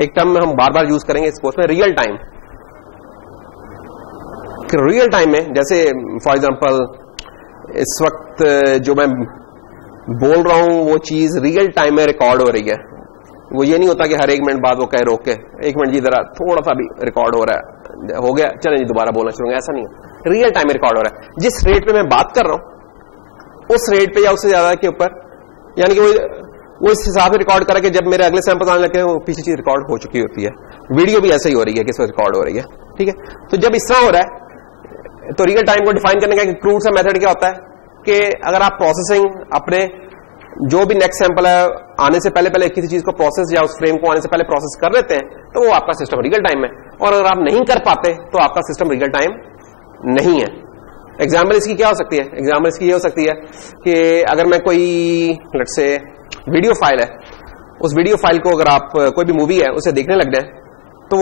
एक टर्म हम बार बार यूज करेंगे इस कोर्स में, रियल टाइम। रियल टाइम में जैसे फॉर एग्जांपल इस वक्त जो मैं बोल रहा हूं वो चीज रियल टाइम में रिकॉर्ड हो रही है। वो ये नहीं होता कि हर 1 मिनट बाद वो कहे रोक के 1 मिनट जी जरा थोड़ा सा भी रिकॉर्ड हो रहा है, हो गया चले जी दोबारा बोलना शुरू, ऐसा नहीं है। रियल टाइम में रिकॉर्ड हो रहा है। जिस रेट पे मैं बात कर रहा हूं उस रेट पे या उससे ज्यादा के ऊपर, यानी कि वो इस हिसाब से रिकॉर्ड करा कि जब मेरे अगले सैंपल आने लगे वो पीछे चीज रिकॉर्ड हो चुकी होती है। वीडियो भी ऐसे ही हो रही है कि इसमें रिकॉर्ड हो रही है, ठीक है। तो जब इस तरह हो रहा है तो रियल टाइम को डिफाइन करने का एक क्रूड सा मेथड क्या होता है कि अगर आप प्रोसेसिंग अपने जो भी नेक्स्ट सैंपल है आने से पहले किसी चीज को प्रोसेस या उस फ्रेम को आने से पहले प्रोसेस कर लेते हैं तो वो आपका सिस्टम रियल टाइम है। और अगर आप नहीं कर पाते तो आपका सिस्टम रियल टाइम नहीं है। एग्जाम्पल इसकी क्या हो सकती है, एग्जाम्पल इसकी ये हो सकती है कि अगर मैं कोई लेट्स से वीडियो फाइल है, उस वीडियो फाइल को अगर आप कोई भी मूवी है उसे देखने लग जाए तो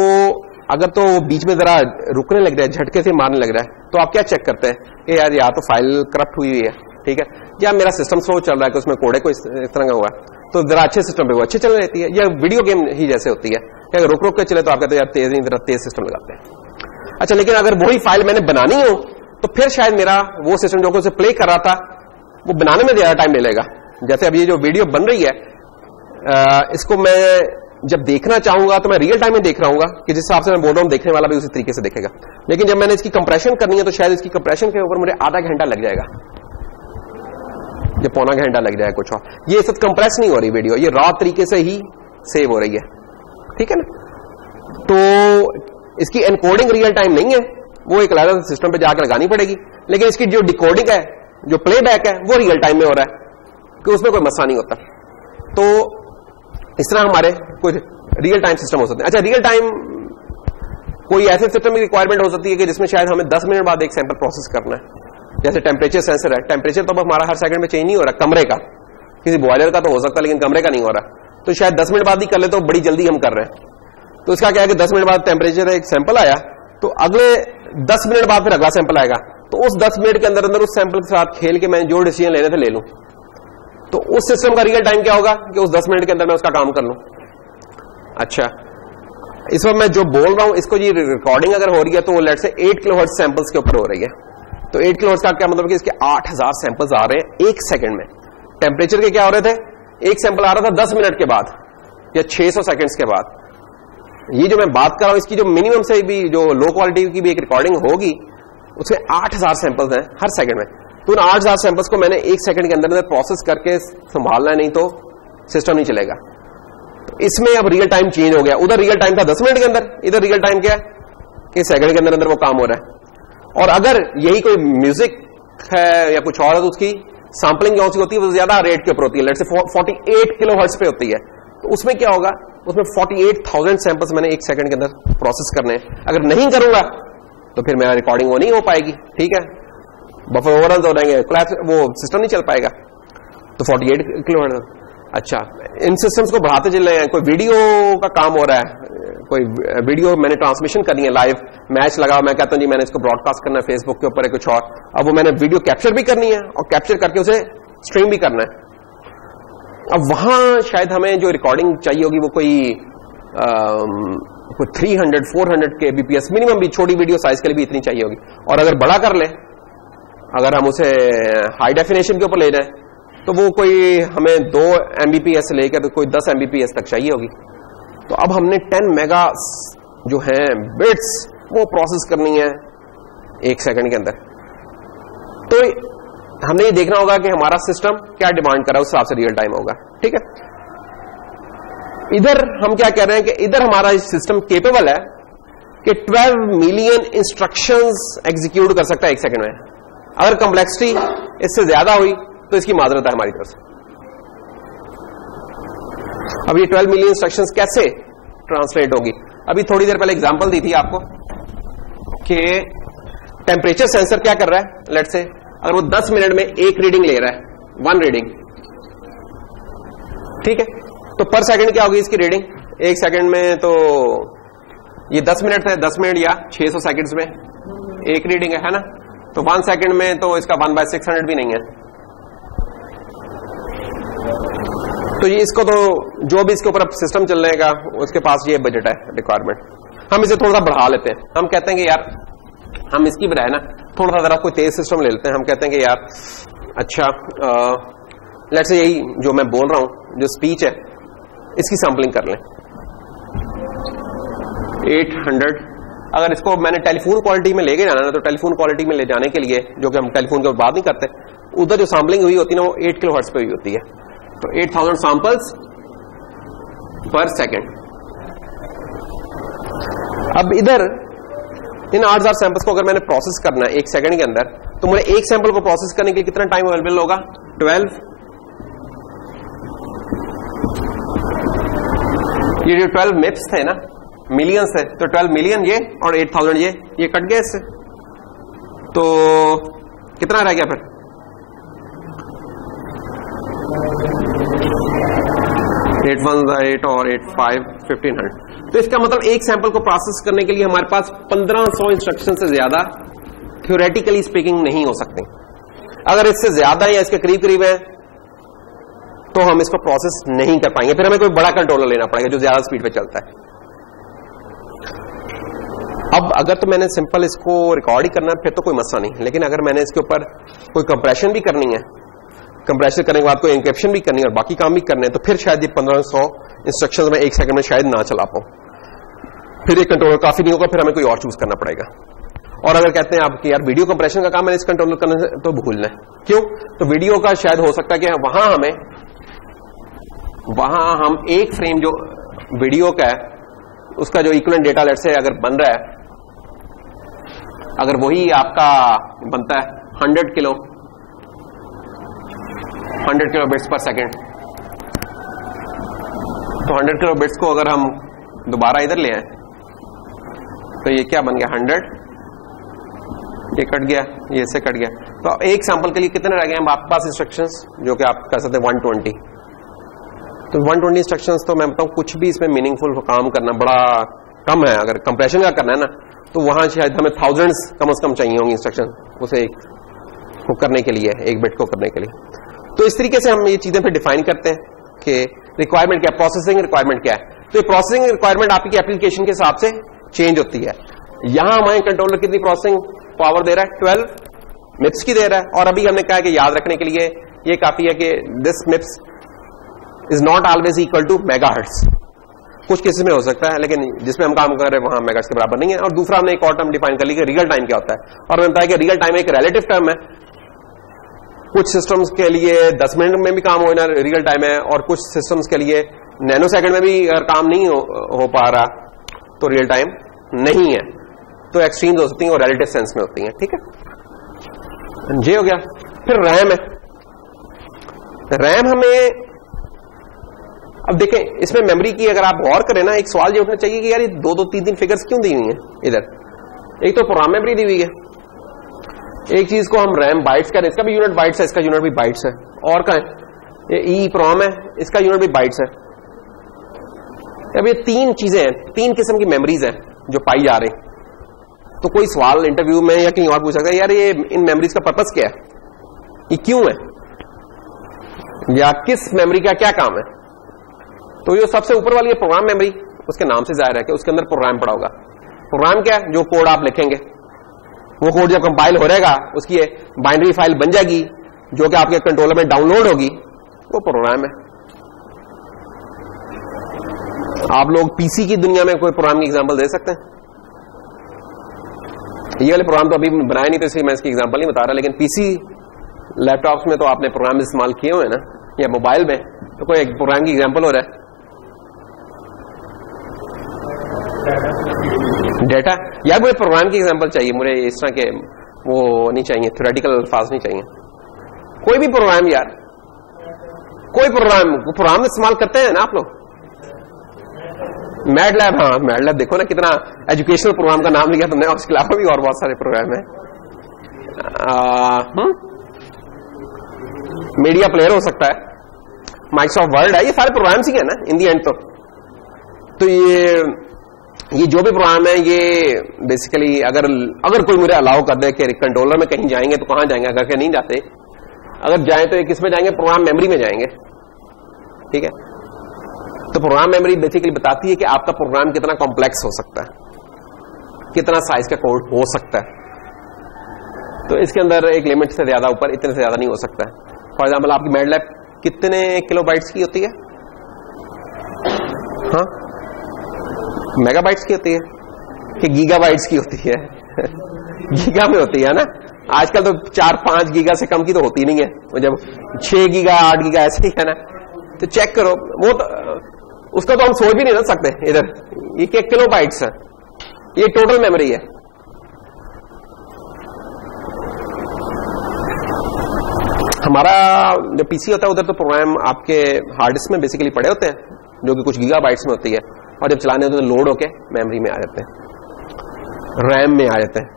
अगर तो बीच में जरा रुकने लग जाए, झटके से मारने लग रहा है, तो आप क्या चेक करते हैं कि यार या तो फाइल करप्ट हुई है, ठीक है, या मेरा सिस्टम स्लो चल रहा है कि उसमें कोड को इस तरह का हुआ है। तो जरा अच्छे सिस्टम पे वो अच्छी चल रहती है। या वीडियो गेम ही जैसे होती है कि अगर रुक के चले तो आप कहते हैं यार तेज नहीं, जरा तेज सिस्टम लगाते हैं। अच्छा, लेकिन अगर वही फाइल मैंने बनानी हो तो फिर शायद मेरा वो सिस्टम जो उसे प्ले कर रहा था वो बनाने में ज्यादा टाइम ले लेगा। जैसे अब ये जो वीडियो बन रही है इसको मैं जब देखना चाहूंगा तो मैं रियल टाइम में देख रहा हूंगा कि जिस हिसाब से मैं बोल रहा हूं देखने वाला भी उसी तरीके से देखेगा। लेकिन जब मैंने इसकी कंप्रेशन करनी है तो शायद इसकी कंप्रेशन के ऊपर मुझे आधा घंटा लग जाएगा या पौना घंटा लग जाएगा कुछ और। ये सब कंप्रेस नहीं हो रही वीडियो, ये रॉ तरीके से ही सेव हो रही है, ठीक है ना। तो इसकी एनकोडिंग रियल टाइम नहीं है, वो एक अलग सिस्टम पे जाकर लगानी पड़ेगी। लेकिन इसकी जो डिकोडिंग है, जो प्लेबैक है, वो रियल टाइम में हो रहा है कि उसमें कोई मसला नहीं होता। तो इस तरह हमारे कुछ रियल टाइम सिस्टम हो सकते हैं। अच्छा, रियल टाइम कोई ऐसे सिस्टम की रिक्वायरमेंट हो सकती है कि जिसमें शायद हमें 10 मिनट बाद एक सैंपल प्रोसेस करना है। जैसे टेम्परेचर सेंसर है, टेम्परेचर तो हमारा हर सेकंड में चेंज नहीं हो रहा, कमरे का, किसी बॉयलर का तो हो सकता है लेकिन कमरे का नहीं हो रहा। तो शायद 10 मिनट बाद ही कर ले तो बड़ी जल्दी हम कर रहे हैं। तो इसका क्या है कि 10 मिनट बाद टेम्परेचर एक सैंपल आया तो अगले 10 मिनट बाद फिर अगला सैंपल आएगा। तो उस 10 मिनट के अंदर अंदर उस सैंपल के साथ खेल के मैं जो डिसीजन लेने थे ले लूं। तो उस सिस्टम का रियल टाइम क्या होगा कि उस 10 मिनट के अंदर मैं उसका काम कर लूं। अच्छा, इस वक्त मैं जो बोल रहा हूं इसको ये रिकॉर्डिंग अगर हो रही है तो लेट से 8 किलोहर्ट्ज सैंपल्स के ऊपर हो रही है। तो 8 किलोहर्ट्ज का क्या मतलब कि इसके 8000 सैंपल्स आ रहे हैं एक सेकंड में। टेम्परेचर के क्या हो रहे थे, एक सैंपल आ रहा था 10 मिनट के बाद या 600 सेकंड्स के बाद। ये जो मैं बात कर रहा हूं इसकी जो मिनिमम से भी जो लो क्वालिटी की भी एक रिकॉर्डिंग होगी उसमें 8000 सैंपल्स हैं हर सेकंड में। तो उन 8000 सैंपल्स को मैंने एक सेकंड के अंदर अंदर प्रोसेस करके संभालना है, नहीं तो सिस्टम नहीं चलेगा। तो इसमें अब रियल टाइम चेंज हो गया। उधर रियल टाइम था 10 मिनट के अंदर, इधर रियल टाइम क्या है कि सेकंड के अंदर अंदर वो काम हो रहा है। और अगर यही कोई म्यूजिक है या कुछ और है तो उसकी सैंपलिंग जो सी होती है वो ज्यादा रेट के ऊपर होती है, लेट्स से 48 किलोहर्ट्ज पे होती है। तो उसमें क्या होगा, उसमें 48,000 सैंपल्स मैंने एक सेकंड के अंदर प्रोसेस करने हैं। अगर नहीं करूंगा तो फिर मेरा रिकॉर्डिंग वो नहीं हो पाएगी, ठीक है, बफर ओवररन हो जाएंगे, वो सिस्टम नहीं चल पाएगा। तो 48 किलोहर्ट्ज। अच्छा, इन सिस्टम्स को बढ़ाते चल रहे हैं। कोई वीडियो का काम हो रहा है, कोई वीडियो मैंने ट्रांसमिशन करनी है, लाइव मैच लगा, मैं कहता हूं जी मैंने इसको ब्रॉडकास्ट करना है फेसबुक के ऊपर है कुछ और, अब वो मैंने वीडियो कैप्चर भी करनी है और कैप्चर करके उसे स्ट्रीम भी करना है। अब वहां शायद हमें जो रिकॉर्डिंग चाहिए होगी वो कोई 300-400 के बीपीएस मिनिमम भी, छोटी वीडियो साइज के लिए भी इतनी चाहिए होगी। और अगर बड़ा कर ले, अगर हम उसे हाई डेफिनेशन के ऊपर ले जाए तो वो कोई हमें 2 MBPS लेकर तो कोई 10 MBPS तक चाहिए होगी। तो अब हमने 10 मेगा जो है बिट्स वो प्रोसेस करनी है 1 सेकंड के अंदर। तो हमने ये देखना होगा कि हमारा सिस्टम क्या डिमांड कर रहा है, उस हिसाब से रियल टाइम होगा। ठीक है, इधर हम क्या कह रहे हैं कि इधर हमारा सिस्टम केपेबल है कि 12 मिलियन इंस्ट्रक्शंस एग्जीक्यूट कर सकता है 1 सेकंड में। अगर कंप्लेक्सिटी इससे ज्यादा हुई तो इसकी माजरत है हमारी तरफ से। अब ये 12 मिलियन इंस्ट्रक्शंस कैसे ट्रांसलेट होगी, अभी थोड़ी देर पहले एग्जांपल दी थी आपको कि टेम्परेचर सेंसर क्या कर रहा है, लेट्स से अगर वो 10 मिनट में एक रीडिंग ले रहा है, 1 रीडिंग, ठीक है, तो पर सेकंड क्या होगी इसकी रीडिंग? 1 सेकंड में तो ये 10 मिनट है, 10 मिनट या 600 सेकंड्स में एक रीडिंग है ना, तो 1 सेकंड में तो इसका 1/600 भी नहीं है। तो ये इसको तो जो भी इसके ऊपर सिस्टम चलने का उसके पास ये बजट है रिक्वायरमेंट, हम इसे थोड़ा सा बढ़ा लेते हैं। हम कहते हैं कि यार हम इसकी बजाय ना थोड़ा सा जरा कोई तेज सिस्टम ले लेते हैं। हम कहते हैं कि यार अच्छा लेट्स से यही जो मैं बोल रहा हूं, जो स्पीच है, इसकी सैंपलिंग कर लें 800। अगर इसको मैंने टेलीफोन क्वालिटी में लेके जाना ना, तो टेलीफोन क्वालिटी में ले जाने के लिए, जो कि हम टेलीफोन के बात नहीं करते, उधर जो सैंपलिंग हुई होती है ना वो 8 किलोहर्ट्ज पे हुई होती है, तो 8000 सैंपल्स पर सेकेंड। अब इधर इन 8000 सैंपल्स को अगर मैंने प्रोसेस करना है 1 सेकंड के अंदर, तो मुझे एक सैंपल को प्रोसेस करने के लिए कितना टाइम अवेलेबल होगा? 12। ये जो 12 मिप्स थे ना, मिलियंस थे, तो 12 मिलियन ये और 8000 ये कट गया इससे, तो कितना रह गया फिर? 8 1 8 और 8 5 1500। तो इसका मतलब एक सैंपल को प्रोसेस करने के लिए हमारे पास 1500 इंस्ट्रक्शन से ज्यादा थ्योरेटिकली स्पीकिंग नहीं हो सकते। अगर इससे ज्यादा या इसके करीब करीब है तो हम इसको प्रोसेस नहीं कर पाएंगे, फिर हमें कोई बड़ा कंट्रोलर लेना पड़ेगा जो ज्यादा स्पीड पे चलता है। अब अगर तो मैंने सिंपल इसको रिकॉर्ड ही करना है फिर तो कोई मसला नहीं, लेकिन अगर मैंने इसके ऊपर कोई कंप्रेशन भी करनी है, कंप्रेशन करने के बाद कोई एन्क्रिप्शन भी करनी है और बाकी काम भी करने हैं, तो फिर शायद ये 1500 इंस्ट्रक्शंस में 1 सेकंड में शायद ना चला पाऊं, फिर एक कंट्रोलर काफी नहीं होगा, फिर हमें कोई और चूज करना पड़ेगा। और अगर कहते हैं आप कि यार वीडियो कंप्रेशन का काम मैंने इस कंट्रोलर करने से, तो भूल लें। क्यों? तो वीडियो का शायद हो सकता है कि वहां हम एक फ्रेम जो वीडियो का है उसका जो इक्विवेलेंट डेटा लेट से अगर बन रहा है, अगर वही आपका बनता है 100 किलो बिट्स पर सेकेंड, तो 100 किलो बिट्स को अगर हम दोबारा इधर ले आए तो ये क्या बन गया? 100, ये कट गया, ये से कट गया। तो एक सैंपल के लिए कितने रह गए हैं आपके पास इंस्ट्रक्शंस, जो कि आप कर सकते हैं 120। तो 120 इंस्ट्रक्शंस तो मैं बताऊं कुछ भी इसमें मीनिंगफुल काम करना बड़ा कम है। अगर कंप्रेशन का करना है ना तो वहां शायद हमें थाउजेंड्स कम से कम चाहिए होंगी इंस्ट्रक्शन उसे को करने के लिए, एक बिट को करने के लिए। तो इस तरीके से हम ये चीजें फिर डिफाइन करते हैं कि रिक्वायरमेंट क्या है, प्रोसेसिंग रिक्वायरमेंट क्या है। तो ये प्रोसेसिंग रिक्वायरमेंट आपकी एप्लीकेशन के हिसाब से चेंज होती है। यहां हमारे कंट्रोलर कितनी प्रोसेसिंग पावर दे रहा है? 12 मिप्स की दे रहा है। और अभी हमने कहा कि याद रखने के लिए ये काफी है कि this मिप्स is not always equal to megahertz. कुछ केसेस में हो सकता है, लेकिन जिसमें हम काम कर रहे हैं वहां मेगाहर्ट्ज के बराबर नहीं है। और दूसरा हमने एक और टर्म डिफाइन कर लिया कि रियल टाइम क्या होता है, और मैंने बताया कि रियल टाइम एक रिलेटिव टर्म है। कुछ सिस्टम्स के लिए 10 मिनट में भी काम होना रियल टाइम है, और कुछ सिस्टम्स के लिए नैनो सेकंड में भी अगर काम नहीं हो पा रहा तो रियल टाइम नहीं है। तो एक्सट्रीम्स हो सकती हैं और रिलेटिव सेंस में होती हैं। ठीक है, ये हो गया। फिर रैम है। रैम हमें, अब देखें इसमें मेमोरी की अगर आप गौर करें ना, एक सवाल ये उठना चाहिए कि यार ये 2-2 3-3 फिगर्स क्यों दी हुई हैं इधर? एक तो प्रोग्राम मेमोरी दी हुई है, एक चीज को हम रैम बाइट्स करें, इसका भी यूनिट बाइट्स है, इसका यूनिट भी बाइट्स है। और कहें ये ई प्रोम है, इसका यूनिट भी बाइट्स है। अब ये 3 चीजें हैं, 3 किस्म की मेमोरीज हैं जो पाई जा रही। तो कोई सवाल इंटरव्यू में या कहीं और पूछ सकता है यार ये इन मेमोरीज का पर्पस क्या है, ये क्यों है, या किस मेमोरी का क्या काम है? तो ये सबसे ऊपर वाली प्रोग्राम मेमोरी, उसके नाम से जाहिर है कि उसके अंदर प्रोग्राम पड़ा होगा। प्रोग्राम क्या है? जो कोड आप लिखेंगे, वो कोड जब कंपाइल हो जाएगा उसकी बाइनरी फाइल बन जाएगी जो कि आपके कंट्रोलर में डाउनलोड होगी, वो प्रोग्राम है। आप लोग पीसी की दुनिया में कोई प्रोग्राम की एग्जांपल दे सकते हैं? ये वाले प्रोग्राम तो अभी बनाए नहीं, तो इसलिए मैं इसकी एग्जांपल नहीं बता रहा, लेकिन पीसी लैपटॉप्स में तो आपने प्रोग्राम इस्तेमाल किए हुए हैं ना, या मोबाइल में, तो कोई एक प्रोग्राम की एग्जांपल हो रहा है? डेटा, या कोई प्रोग्राम की एग्जांपल चाहिए मुझे, इस तरह के वो नहीं चाहिए, थ्योरेटिकल अल्फाज नहीं चाहिए। कोई भी प्रोग्राम यार, कोई प्रोग्राम इस्तेमाल करते हैं ना आप लोग? मैडलैब, हाँ मैडलैब देखो ना कितना एजुकेशनल प्रोग्राम का नाम लिया तुमने, और उसके अलावा भी और बहुत सारे प्रोग्राम है। मीडिया प्लेयर हो सकता है, माइक्रोसॉफ्ट वर्ड है, ये सारे प्रोग्राम्स ही है ना इन दी एंड। तो ये जो भी प्रोग्राम है ये बेसिकली अगर कोई मुझे अलाउ कर दे कि कंट्रोलर में कहीं जाएंगे तो कहां जाएंगे, अगर नहीं जाते, अगर जाए तो ये किस में जाएंगे, प्रोग्राम मेमोरी में जाएंगे। ठीक है, तो प्रोग्राम मेमोरी बेसिकली बताती है कि आपका प्रोग्राम कितना कॉम्प्लेक्स हो सकता है, कितना साइज का कोड हो सकता है। तो इसके अंदर एक लिमिट से ज्यादा ऊपर इतने से ज्यादा नहीं हो सकता है। फॉर एग्जाम्पल आपकी मैडलैब कितने किलोबाइट्स की होती है? हाँ, मेगाबाइट्स की होती है कि गीगाबाइट्स की होती है? गीगा में होती है ना, आजकल तो 4-5 गीगा से कम की तो होती नहीं है, जब 6 गीगा 8 गीगा ऐसे ही है ना। तो चेक करो, वो तो उसका तो हम सोच भी नहीं रख सकते इधर, ये क्या किलोबाइट्स है, ये टोटल मेमोरी है। हमारा जो पीसी होता है उधर तो प्रोग्राम आपके हार्ड डिस्क में बेसिकली पड़े होते हैं, जो कि कुछ गीगाबाइट्स में होती है, और जब चलाने होते हैं तो लोड होके मेमोरी में आ जाते हैं, रैम में आ जाते हैं,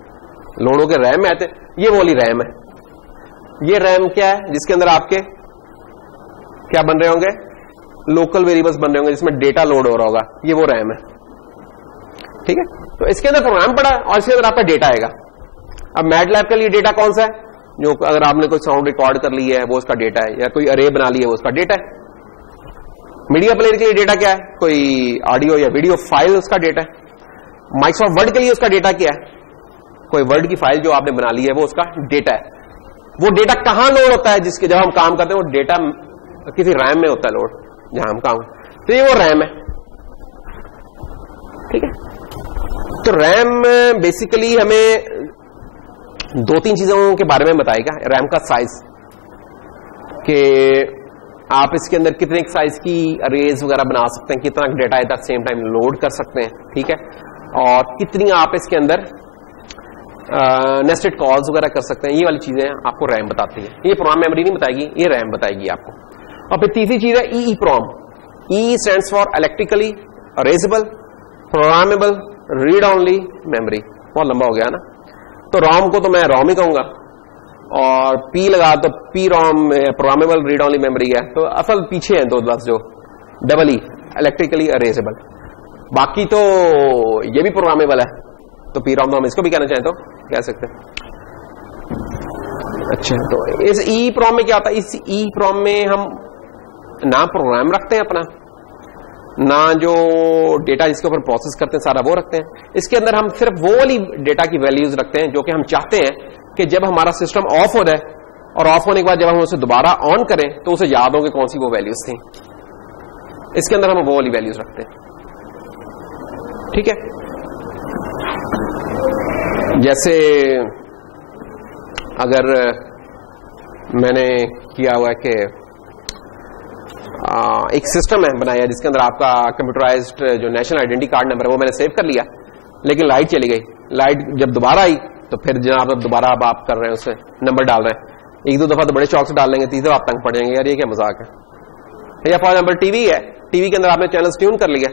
लोड होके रैम में आते हैं। ये वाली रैम है। ये रैम क्या है? जिसके अंदर आपके क्या बन रहे होंगे? लोकल वेरिएबल्स बन रहे होंगे, जिसमें डेटा लोड हो रहा होगा, ये वो रैम है। ठीक है, तो इसके अंदर प्रोग्राम पड़ा है और इसके अंदर आपका डेटा आएगा। अब मैटलैब के लिए डेटा कौन सा है? जो अगर आपने कोई साउंड रिकॉर्ड कर ली है वो उसका डेटा है, या कोई अरे बना ली है वो उसका डेटा है। मीडिया प्लेयर के लिए डेटा क्या है? कोई ऑडियो या वीडियो फाइल, उसका डेटा है। माइक्रोसॉफ्ट वर्ड के लिए उसका डेटा क्या है? कोई वर्ड की फाइल जो आपने बना ली है वो उसका डेटा है। वो डेटा कहां लोड होता है? जिसके जब हम काम करते हैं वो डेटा किसी रैम में होता है लोड, जहां हम काम, तो ये वो रैम है। ठीक है, तो रैम बेसिकली हमें 2-3 चीजों के बारे में बताएगा। रैम का साइज, कि आप इसके अंदर कितने साइज की अरेज वगैरह बना सकते हैं, कितना data at the same time load कर सकते हैं। ठीक है, और कितनी आप इसके अंदर नेस्टेड कॉल्स वगैरह कर सकते हैं। ये वाली चीजें आपको रैम बताती है। ये प्रोग्राम मेमोरी नहीं बताएगी, ये रैम बताएगी आपको। और फिर तीसरी चीज है EEPROM। E stands for electrically erasable programmable read only memory. बहुत लंबा हो गया ना, तो रोम को तो मैं रोम ही कहूंगा, और पी लगा तो P ROM programmable read only memory है। तो असल पीछे है 2 लफ्ज जो डबल ई, इलेक्ट्रिकली अरेजेबल। बाकी तो ये भी प्रोग्रामेबल है, तो पी रोम तो हम इसको भी कहना चाहें तो कह सकते हैं। अच्छा, तो इस EEPROM में क्या होता है? इस EEPROM में हम ना प्रोग्राम रखते हैं अपना, ना जो डेटा जिसके ऊपर प्रोसेस करते हैं सारा वो रखते हैं। इसके अंदर हम सिर्फ वो वाली डेटा की वैल्यूज रखते हैं जो कि हम चाहते हैं कि जब हमारा सिस्टम ऑफ हो जाए, और ऑफ होने के बाद जब हम उसे दोबारा ऑन करें तो उसे याद हो कि कौन सी वो वैल्यूज थी। इसके अंदर हम वो वाली वैल्यूज रखते हैं। ठीक है, जैसे अगर मैंने किया हुआ है कि एक सिस्टम है बनाया जिसके अंदर आपका कंप्यूटराइज्ड जो नेशनल आइडेंटिटी कार्ड नंबर है वो मैंने सेव कर लिया, लेकिन लाइट चली गई। लाइट जब दोबारा आई तो फिर जनाब दोबारा अब आप कर रहे हैं, उसमें नंबर डाल रहे हैं, 1-2 दफा तो बड़े शौक से डाल लेंगे, तीसरी दफा आप तंग पड़ जाएंगे, यार ये क्या मजाक है। या फॉर एग्जाम्पल टीवी है, टीवी के अंदर आपने चैनल्स ट्यून कर लिया,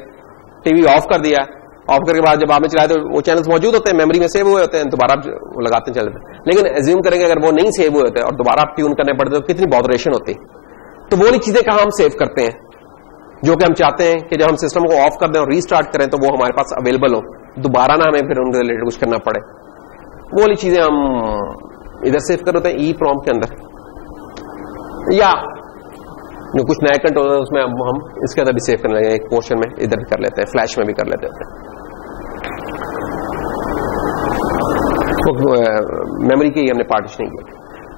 टीवी ऑफ कर दिया, ऑफ करके बाद जब आपने चलाया तो वो चैनल्स मौजूद होते हैं, मेमोरी में सेव हुए होते हैं, दोबारा वो लगाते चलते हैं। लेकिन एज्यूम करेंगे अगर वो नहीं सेव हुए होते और दोबारा आप ट्यून करने पड़ते तो कितनी बॉदरेशन होती। तो वो वाली चीजें कहां हम सेव करते हैं जो कि हम चाहते हैं कि जब हम सिस्टम को ऑफ कर दें और रीस्टार्ट करें तो वो हमारे पास अवेलेबल हो, दोबारा ना हमें फिर उनके रिलेटेड कुछ करना पड़े। वो वाली चीजें हम इधर सेव कर होते हैं EEPROM के अंदर, या जो कुछ नए कंट्रोलर है उसमें हम इसके अंदर भी सेव करने लगे, एक पोर्शन में इधर भी कर लेते हैं, फ्लैश में भी कर लेते हैं। तो मेमोरी की हमने पार्टीशन किया।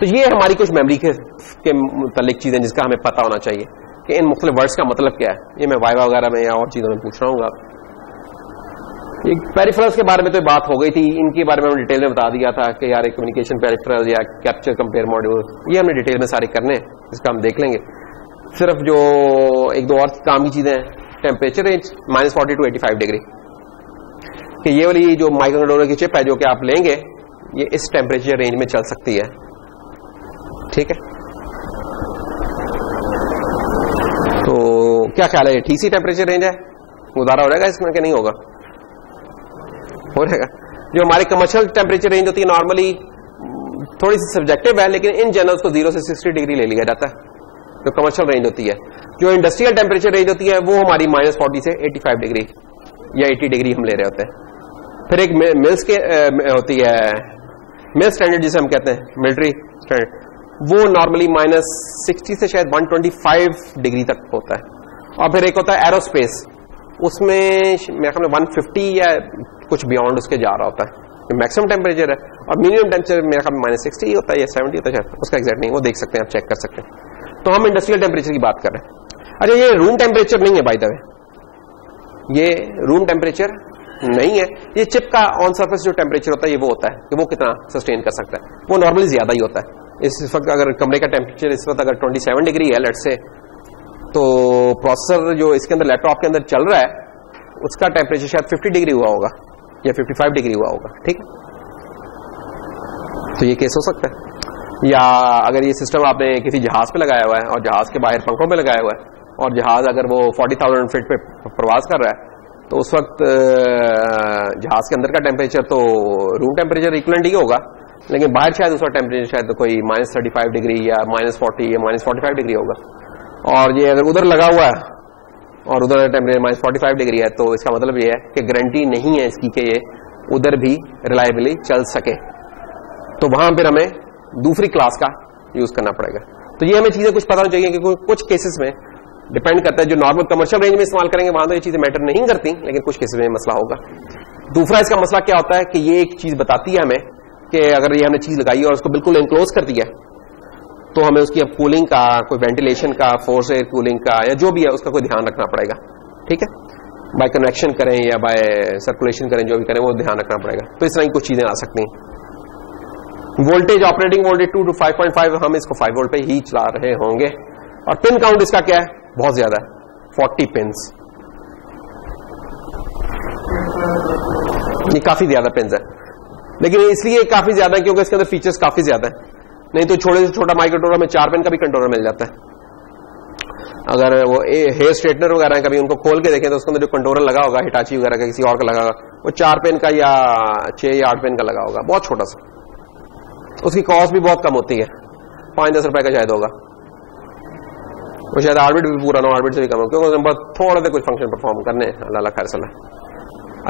तो ये हमारी कुछ मेमोरी के मुतालिक चीजें जिसका हमें पता होना चाहिए कि इन मुख्तलिफ वर्ड्स का मतलब क्या है। ये मैं वाइवा वगैरह में या और चीजों में पूछ रहा हूँ। पेरिफेरल्स के बारे में तो बात हो गई थी, इनके बारे में हमने डिटेल में बता दिया था कि यार कम्युनिकेशन पेरिफेरल या कैप्चर कंपेयर मॉड्यूल, ये हमने डिटेल में सारे करने हैं, इसका हम देख लेंगे। सिर्फ जो एक दो और काम की चीजें हैं, टेम्परेचर रेंज -40 to 85 डिग्री, कि ये वाली जो माइक्रोकंट्रोलर की चिप है जो कि आप लेंगे, ये इस टेम्परेचर रेंज में चल सकती है, ठीक है। तो क्या ख्याल है, ठीक सी टेम्परेचर रेंज है, गुजारा हो जाएगा इसमें कि नहीं होगा? हो जाएगा। जो हमारी कमर्शियल टेम्परेचर रेंज होती है नॉर्मली थोड़ी सी सब्जेक्टिव है, लेकिन इन जनरल उसको 0 से 60 डिग्री ले लिया जाता है, जो कमर्शियल रेंज होती है। जो इंडस्ट्रियल टेम्परेचर रेंज होती है वो हमारी -40 से 85 डिग्री या 80 डिग्री हम ले रहे होते हैं। फिर एक मिल्स के होती है मिल स्टैंडर्ड जिसे हम कहते हैं, मिलिट्री स्टैंडर्ड, वो नॉर्मली -60 से शायद 125 डिग्री तक होता है। और फिर एक होता है एरोस्पेस, उसमें मेरे ख्याल में 150 या कुछ बियॉन्ड उसके जा रहा होता है, मैक्सिमम टेम्परेचर है। और मिनिमम टेम्परेचर मेरे ख्याल में -60 होता है या 70 होता है शायद, उसका एग्जैक्ट नहीं, वो देख सकते हैं, आप चेक कर सकते हैं। तो हम इंडस्ट्रियल टेम्परेचर की बात कर रहे हैं। अच्छा, ये रूम टेम्परेचर नहीं है बाय द वे, ये रूम टेम्परेचर नहीं है, ये चिप का ऑन सरफेस जो टेम्परेचर होता है ये वो होता है कि वो कितना सस्टेन कर सकता है, वो नॉर्मली ज्यादा ही होता है। इस वक्त अगर कमरे का टेम्परेचर इस वक्त अगर 27 डिग्री है लेट्स से, तो प्रोसेसर जो इसके अंदर लैपटॉप के अंदर चल रहा है उसका टेम्परेचर शायद 50 डिग्री हुआ होगा या 55 डिग्री हुआ होगा, ठीक है। तो ये केस हो सकता है। या अगर ये सिस्टम आपने किसी जहाज पे लगाया हुआ है और जहाज के बाहर पंखों पे लगाया हुआ है और जहाज अगर वो 40,000 फीट पे प्रवास कर रहा है, तो उस वक्त जहाज के अंदर का टेम्परेचर तो रूम टेम्परेचर इक्वलेंट ही होगा, लेकिन बाहर शायद उसका टेम्परेचर शायद कोई -35 डिग्री या -40 या -45 डिग्री होगा। और ये अगर उधर लगा हुआ है और उधर टेम्परेचर -45 डिग्री है, तो इसका मतलब ये है कि गारंटी नहीं है इसकी कि ये उधर भी रिलायबली चल सके, तो वहां फिर हमें दूसरी क्लास का यूज करना पड़ेगा। तो ये हमें चीजें कुछ पता होनी चाहिए कि कुछ केसेस में डिपेंड करता है, जो नॉर्मल कमर्शियल रेंज में इस्तेमाल करेंगे वहां तो ये चीजें मैटर नहीं करती, लेकिन कुछ केसेस में मसला होगा। दूसरा इसका मसला क्या होता है कि ये एक चीज बताती है हमें कि अगर ये हमने चीज लगाई है और उसको बिल्कुल एनक्लोज कर दिया, तो हमें उसकी अब कूलिंग का, कोई वेंटिलेशन का, फोर्स एयर कूलिंग का या जो भी है उसका कोई ध्यान रखना पड़ेगा, ठीक है। बाय कन्वेक्शन करें या बाय सर्कुलेशन करें, जो भी करें वो ध्यान रखना पड़ेगा। तो इस तरह की कुछ चीजें आ सकती हैं। वोल्टेज, ऑपरेटिंग वोल्टेज 2 to 5.5, हम इसको 5 वोल्ट पे ही चला रहे होंगे। और पिन काउंट इसका क्या है, बहुत ज्यादा है, 40 पिन्स, ये काफी ज्यादा पिन्स है। लेकिन इसलिए काफी ज्यादा है क्योंकि इसके अंदर फीचर्स काफी ज्यादा है, नहीं तो छोटे से छोटा माइक्रोकंट्रोलर में 4 पिन का भी कंट्रोलर मिल जाता है। अगर वो हेयर स्ट्रेटनर वगैरह है, कभी उनको खोल के देखें तो उसके अंदर जो कंट्रोलर लगा होगा, हिटाची वगैरह का, किसी और का लगा होगा, वो 4 पिन का या 6 या 8 पिन का लगा होगा, बहुत छोटा सा। उसकी कॉस्ट भी बहुत कम होती है, 5-10 रुपए का शायद होगा, वो शायद ऑर्बिट भी पूरा ना ऑर्बिट से भी कम हो, क्योंकि उसमें थोड़े से कुछ फंक्शन परफॉर्म करने हैं, अल्लाह खैर सलाह।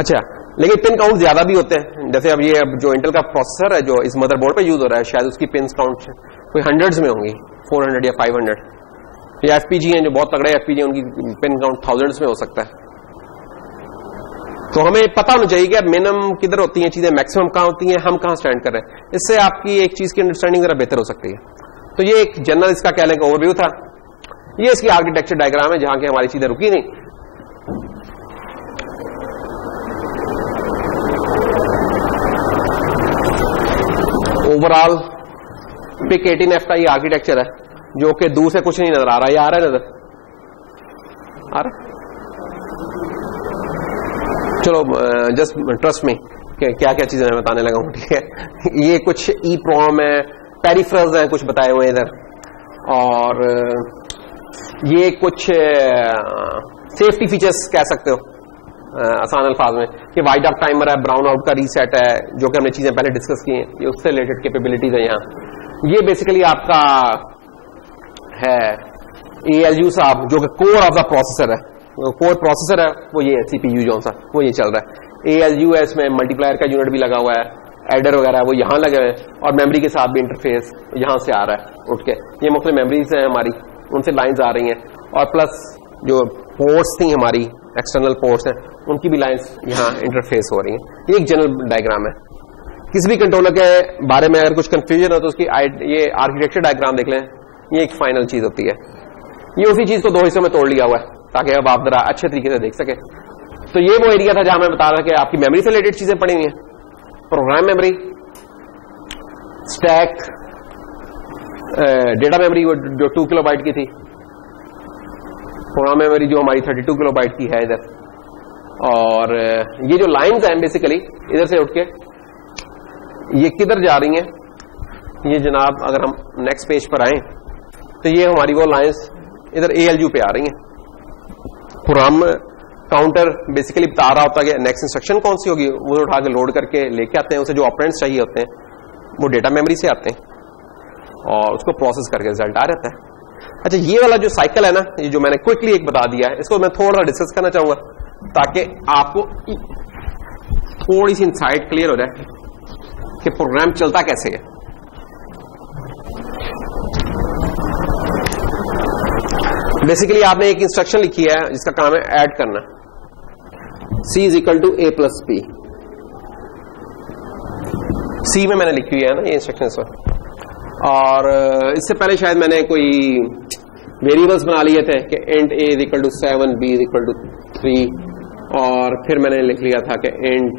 अच्छा, लेकिन पिन काउंट ज्यादा भी होते हैं। जैसे अब ये जो इंटेल का प्रोसेसर है जो इस मदरबोर्ड पे यूज हो रहा है, शायद उसकी पिन काउंट कोई हंड्रेड्स में होंगी, 400 या 500। या एफपीजी हैं जो बहुत तगड़े एफपीजी, उनकी पिन काउंट थाउजेंड्स में हो सकता है। तो हमें पता होना चाहिए कि मिनिमम किधर होती हैं चीजें, मैक्सिमम कहां होती हैं, हम कहां स्टैंड कर रहे हैं। इससे आपकी एक चीज की अंडरस्टैंडिंग जरा बेहतर हो सकती है। तो ये एक जनरल इसका कहने का ओवरव्यू था। ये इसकी आर्किटेक्चर डायग्राम है जहां की हमारी चीजें रुकी नहीं। ओवरऑल पिक 18F का ये आर्किटेक्चर है जो कि दूर से कुछ नहीं नजर आ रहा है। ये आ रहा है नजर आ रहा? चलो जस्ट ट्रस्ट में क्या क्या चीजें मैं बताने लगा हूं, ठीक है। ये कुछ ई प्रोम है, पेरिफेरल्स हैं कुछ बताए हुए इधर, और ये कुछ सेफ्टी फीचर्स कह सकते हो आसान अल्फाज में, कि वाइड अप टाइमर है, ब्राउन आउट का रीसेट है, जो कि हमने चीजें पहले डिस्कस की हैं, ये उससे रिलेटेड कैपेबिलिटीज है यहाँ। ये बेसिकली आपका है ALU साहब, जो कि कोर ऑफ द प्रोसेसर है, कोर प्रोसेसर है वो ये CPU जो सा वो ये चल रहा है। ALU है, इसमें मल्टीप्लायर का यूनिट भी लगा हुआ है, एडर वगैरह वो यहाँ लगे हुए हैं, और मेमोरी के साथ भी इंटरफेस यहाँ से आ रहा है उठ के। ये मुख्तलिफ मेमोरीज हैं हमारी, उनसे लाइंस आ रही हैं, और प्लस जो पोर्ट्स थी हमारी एक्सटर्नल पोर्ट्स हैं, उनकी भी लाइंस यहाँ इंटरफेस हो रही हैं। ये एक जनरल डायग्राम है। किसी भी कंट्रोलर के बारे में अगर कुछ कंफ्यूजन हो तो उसकी ये आर्किटेक्चर डायग्राम देख लें, ये एक फाइनल चीज होती है। ये उसी चीज को दो हिस्सों में तोड़ लिया हुआ है ताकि अब आप जरा अच्छे तरीके से देख सके। तो ये वो एरिया था जहां मैं बता रहा कि आपकी मेमोरी से रिलेटेड चीजें पड़ी हुई हैं, program memory, stack, data memory जो 2 किलोबाइट की थी, प्रोग्राम मेमोरी जो हमारी 32 किलोबाइट की है इधर, और ये जो लाइंस हैं बेसिकली इधर से उठ के ये किधर जा रही हैं, ये जनाब अगर हम नेक्स्ट पेज पर आए तो ये हमारी वो लाइंस इधर ALU पे आ रही हैं। प्रोग्राम काउंटर बेसिकली बता रहा होता है कि नेक्स्ट इंस्ट्रक्शन कौन सी होगी, वो उठा के लोड करके लेके आते हैं, उसे जो ऑपरेंड्स चाहिए होते हैं वो डेटा मेमोरी से आते हैं और उसको प्रोसेस करके रिजल्ट आ रहता है। अच्छा, ये वाला जो साइकिल है ना, ये जो मैंने क्विकली एक बता दिया है, इसको मैं थोड़ा डिस्कस करना चाहूंगा ताकि आपको थोड़ी सी इनसाइट क्लियर हो जाए कि प्रोग्राम चलता कैसे है। बेसिकली आपने एक इंस्ट्रक्शन लिखी है जिसका काम है ऐड करना, C = A + B। सी में मैंने लिखी हुई है ना ये इंस्ट्रक्शन पर, और इससे पहले शायद मैंने कोई वेरिएबल्स बना लिए थे कि int A = 7, B = 3, और फिर मैंने लिख लिया था कि int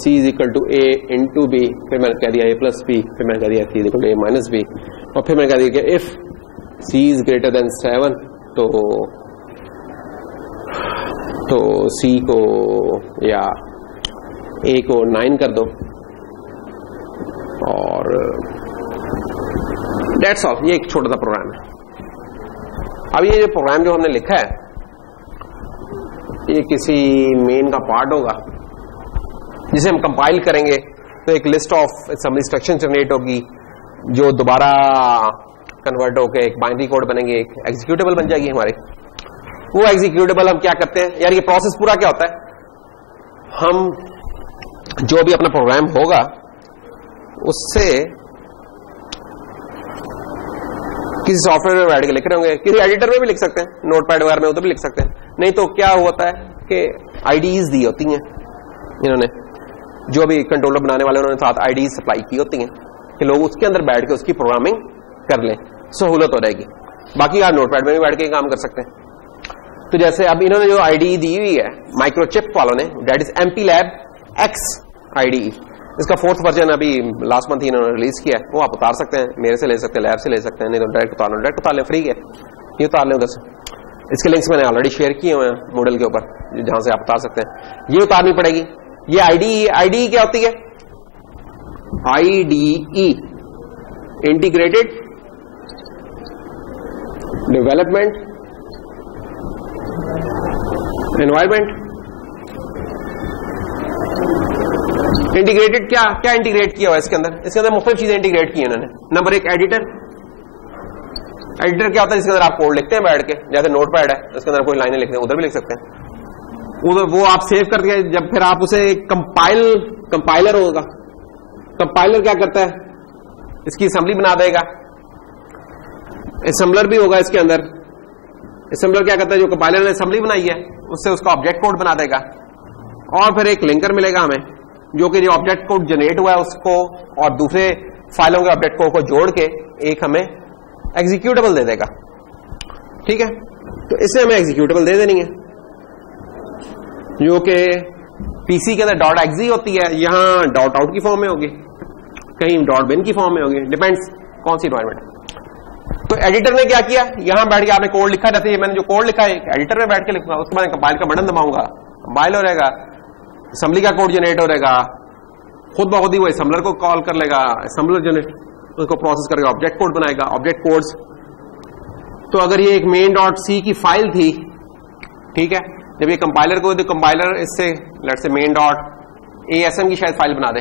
C = A × B, फिर मैंने कह दिया A + B, फिर मैंने कह दिया C = A - B, और फिर मैंने कह दिया कि if C is greater than 7 तो C को या A को 9 कर दो, और दैट्स ऑल। ये एक छोटा सा प्रोग्राम है। अब ये जो प्रोग्राम जो हमने लिखा है ये किसी मेन का पार्ट होगा जिसे हम कंपाइल करेंगे तो एक list of some instruction generate होगी जो दोबारा कन्वर्ट होकर एक बाइनरी कोड बनेंगे, एक एग्जीक्यूटेबल बन जाएगी हमारे। वो एग्जीक्यूटेबल हम क्या करते हैं यार, ये प्रोसेस पूरा क्या होता है, हम जो भी अपना प्रोग्राम होगा उससे किसी सॉफ्टवेयर में बैठ के लिख रहे होंगे, किसी एडिटर में भी लिख सकते हैं, नोटपैड वगैरह में उधर भी लिख सकते हैं। नहीं तो क्या होता है कि आईडीज दी होती हैं इन्होंने, जो भी कंट्रोलर बनाने वाले उन्होंने साथ आईडीज सप्लाई की होती हैं कि लोग उसके अंदर बैठ के उसकी प्रोग्रामिंग कर लें, सहूलत हो रहेगी। बाकी आप नोटपैड में भी बैठ के काम कर सकते हैं। तो जैसे अब इन्होंने जो आईडी दी हुई है माइक्रोचिप वालों ने, that is MPLAB X IDE, इसका 4th वर्जन अभी लास्ट मंथ ही इन्होंने रिलीज किया है। वो आप उतार सकते हैं, मेरे से ले सकते हैं, लैब से ले सकते हैं, नहीं तो डायरेक्ट उतार लो, डायरेक्ट उतार लें, फ्री है, ये उतार लें उधर से। इसके लिंक्स मैंने ऑलरेडी शेयर किए हुए हैं मूडल के ऊपर, जहां से आप उतार सकते हैं। ये उतारनी पड़ेगी। ये आईडी क्या होती है, IDE integrated development environment. Integrated क्या इंटीग्रेट किया हुआ है इसके अंदर मुख्तलिफ चीजें इंटीग्रेट की है इन्होंने। नंबर 1 एडिटर क्या होता है, जिसके अंदर आप कोड लिखते हैं बैठ के, जैसे नोटपैड है इसके अंदर कोई लाइनें लिखते हैं, उधर भी लिख सकते हैं। उधर वो आप सेव करके जब फिर आप उसे कंपाइलर होगा, कंपाइलर क्या करता है, इसकी असेंबली बना देगा। असेंबलर भी होगा इसके अंदर। असेंबलर क्या करता है, जो कंपाइलर ने असेंबली बनाई है उससे उसका ऑब्जेक्ट कोड बना देगा, और फिर एक लिंकर मिलेगा हमें जो कि जो ऑब्जेक्ट कोड जनरेट हुआ है उसको और दूसरे फाइलों के ऑब्जेक्ट कोड को जोड़ के एक हमें एग्जीक्यूटेबल दे देगा। ठीक है, तो इससे हमें एग्जीक्यूटेबल दे देनी है जो कि पीसी के अंदर .exe होती है, यहां .out की फॉर्म में होगी, कहीं .bin की फॉर्म में होगी, डिपेंड्स कौन सी एनवायरमेंट। तो एडिटर ने क्या किया, यहां बैठ के आपने कोड लिखा, जैसे मैंने जो कोड लिखा है एडिटर में बैठ के लिखूंगा, उसके बाद कंपाइल का बटन दबाऊंगा, कंपाइल हो रहेगा, असेंबली का कोड जनरेट हो रहेगा, खुद ब खुद ही वो असेंबलर को कॉल कर लेगा, असेंबलर जनरेट उसको प्रोसेस करके ऑब्जेक्ट कोड बनाएगा, ऑब्जेक्ट कोड्स। तो अगर ये एक main.c की फाइल थी, ठीक है, जब ये कंपाइलर को, तो कंपाइलर इससे लेट्स से main.asm की शायद फाइल बना दे,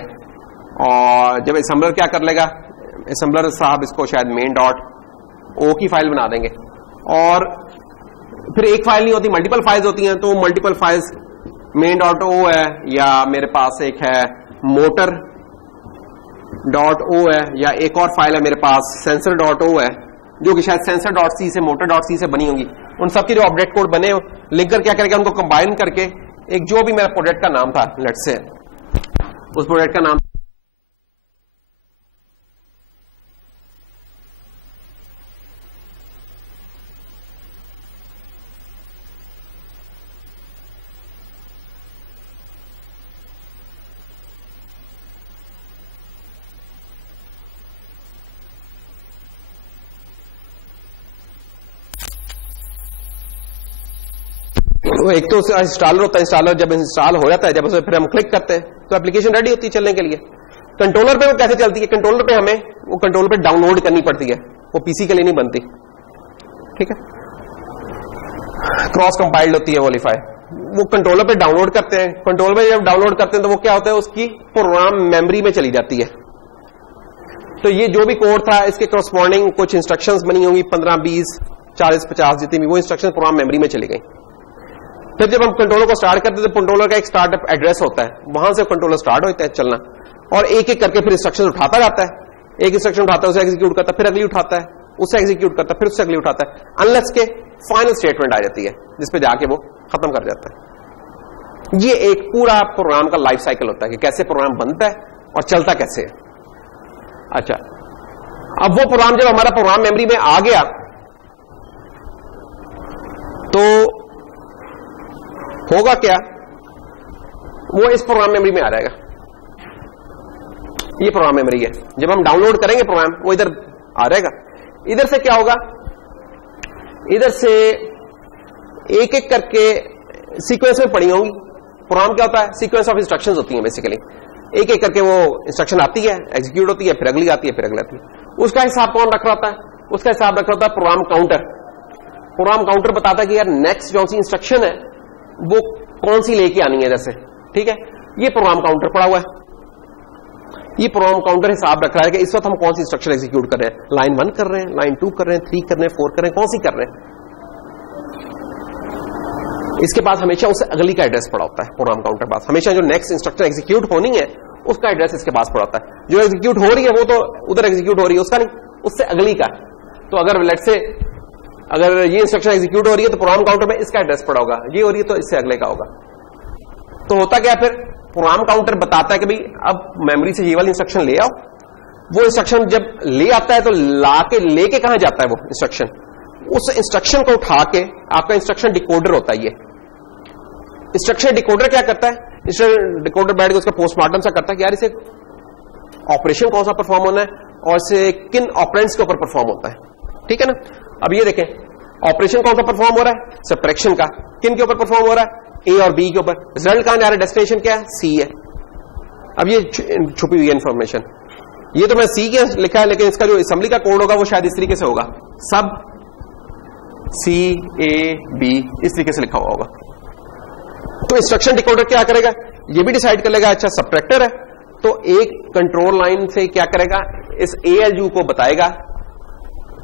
और जब असेंबलर क्या कर लेगा, असेंबलर साहब इसको शायद main.o की फाइल बना देंगे, और फिर एक फाइल नहीं होती, मल्टीपल फाइल्स होती हैं, तो मल्टीपल फाइल्स main.o है, या मेरे पास एक है motor.o है, या एक और फाइल है मेरे पास sensor.o है, जो कि शायद sensor.c से motor.c से बनी होंगी। उन सब के जो ऑब्जेक्ट कोड बने, लिंकर क्या करेगा, उनको कंबाइन करके एक जो भी मेरा प्रोजेक्ट का नाम था, लेट्स से उस प्रोजेक्ट का नाम एक तो इंस्टॉलर होता है, इंस्टॉलर जब इंस्टॉल हो जाता है, जब उसे फिर हम क्लिक करते हैं तो एप्लीकेशन रेडी होती है चलने के लिए। कंट्रोलर पे वो कैसे चलती है, कंट्रोलर पे हमें वो कंट्रोलर पे डाउनलोड करनी पड़ती है, वो पीसी के लिए नहीं बनती, ठीक है। क्रॉस कंपाइल्ड होती है वॉलीफाई, वो कंट्रोलर पे डाउनलोड करते हैं। कंट्रोलर पे जब डाउनलोड करते हैं तो वो क्या होता है, उसकी प्रोग्राम मेमोरी में चली जाती है। तो ये जो भी कोड था इसके करस्पॉन्डिंग कुछ इंस्ट्रक्शंस बनी होंगी, 15, 20, 40, 50 जितनी भी, वो इंस्ट्रक्शन प्रोग्राम मेमोरी में चली गई। फिर जब हम कंट्रोलर को स्टार्ट करते हैं तो कंट्रोलर का एक स्टार्टअप एड्रेस होता है, वहां से कंट्रोलर स्टार्ट होता है चलना, और एक एक करके फिर इंस्ट्रक्शन उठाता जाता है। एक इंस्ट्रक्शन उठाता है, उसे एग्जीक्यूट करता है, फिर अगली उठाता है, उससे एग्जीक्यूट करता है, फिर उससे अगली उठाता है, अनलेस के फाइनल स्टेटमेंट आ जाती है जिसपे जाके वो खत्म कर जाता है। ये एक पूरा प्रोग्राम का लाइफ साइकिल होता है कि कैसे प्रोग्राम बनता है और चलता कैसे है। अच्छा, अब वो प्रोग्राम जब हमारा प्रोग्राम मेमोरी में आ गया तो होगा क्या, वो इस प्रोग्राम मेमोरी में आ जाएगा। ये प्रोग्राम मेमोरी है, जब हम डाउनलोड करेंगे प्रोग्राम वो इधर आ जाएगा। इधर से क्या होगा, इधर से एक एक करके सीक्वेंस में पड़ी होंगी। प्रोग्राम क्या होता है, सीक्वेंस ऑफ इंस्ट्रक्शंस होती हैं बेसिकली, एक एक करके वो इंस्ट्रक्शन आती है, एग्जीक्यूट होती है, फिर अगली आती है, फिर अगली आती है। उसका हिसाब कौन रख रहा होता है, उसका हिसाब रख रहा होता है प्रोग्राम काउंटर। प्रोग्राम काउंटर बताता है कि यार नेक्स्ट जो सी इंस्ट्रक्शन है वो कौन सी लेके आनी है इधर से, ठीक है। ये प्रोग्राम काउंटर पड़ा हुआ है, ये प्रोग्राम काउंटर हिसाब रख रहा है कि इस वक्त हम कौन सी इंस्ट्रक्शन एग्जीक्यूट कर रहे हैं, लाइन 1 कर रहे हैं, लाइन 2 कर रहे हैं, 3 कर रहे हैं, 4 कर रहे हैं, कौन सी कर रहे हैं। इसके पास हमेशा उससे अगली का एड्रेस पड़ा होता है। प्रोग्राम काउंटर पास हमेशा जो नेक्स्ट इंस्ट्रक्शन एग्जीक्यूट होनी है उसका एड्रेस इसके पास पड़ा होता है। जो एग्जीक्यूट हो रही है वो तो उधर एग्जीक्यूट हो रही है, उसका नहीं, उससे अगली का। तो अगर लेट से अगर ये इंस्ट्रक्शन एग्जीक्यूट हो रही है तो प्रोग्राम काउंटर में इसका एड्रेस पड़ा होगा, ये हो रही है तो इससे अगले का होगा। तो होता क्या, फिर प्रोग्राम काउंटर बताता है कि भाई अब मेमोरी से ये वाली इंस्ट्रक्शन ले आओ। वो इंस्ट्रक्शन जब ले आता है तो लेके कहां जाता है वो इंस्ट्रक्शन, उस इंस्ट्रक्शन को उठा के आपका इंस्ट्रक्शन डिकोडर होता है। ये इंस्ट्रक्शन डिकोडर क्या करता है, इंस्ट्रक्शन डिकोडर बैठ के उसका पोस्टमार्टम सा करता है कि यार इसे ऑपरेशन कौन सा परफॉर्म होना है और इसे किन ऑपरेंड्स के ऊपर परफॉर्म होता है, ठीक है ना। अब ये देखें ऑपरेशन कौन सा परफॉर्म हो रहा है, सब्ट्रैक्शन का, किन के ऊपर परफॉर्म हो रहा है, ए और बी के ऊपर। रिजल्ट कहां जा रहा है, डेस्टिनेशन क्या है, सी है। अब ये छुपी हुई इंफॉर्मेशन, ये तो मैं सी के लिखा है, लेकिन इसका जो असेंबली का कोड होगा वो शायद इस तरीके से होगा, सब सी ए बी इस तरीके से लिखा हुआ होगा। तो इंस्ट्रक्शन डिकोडर क्या करेगा, ये भी डिसाइड कर लेगा अच्छा सब्ट्रैक्टर है, तो एक कंट्रोल लाइन से क्या करेगा, इस ALU को बताएगा,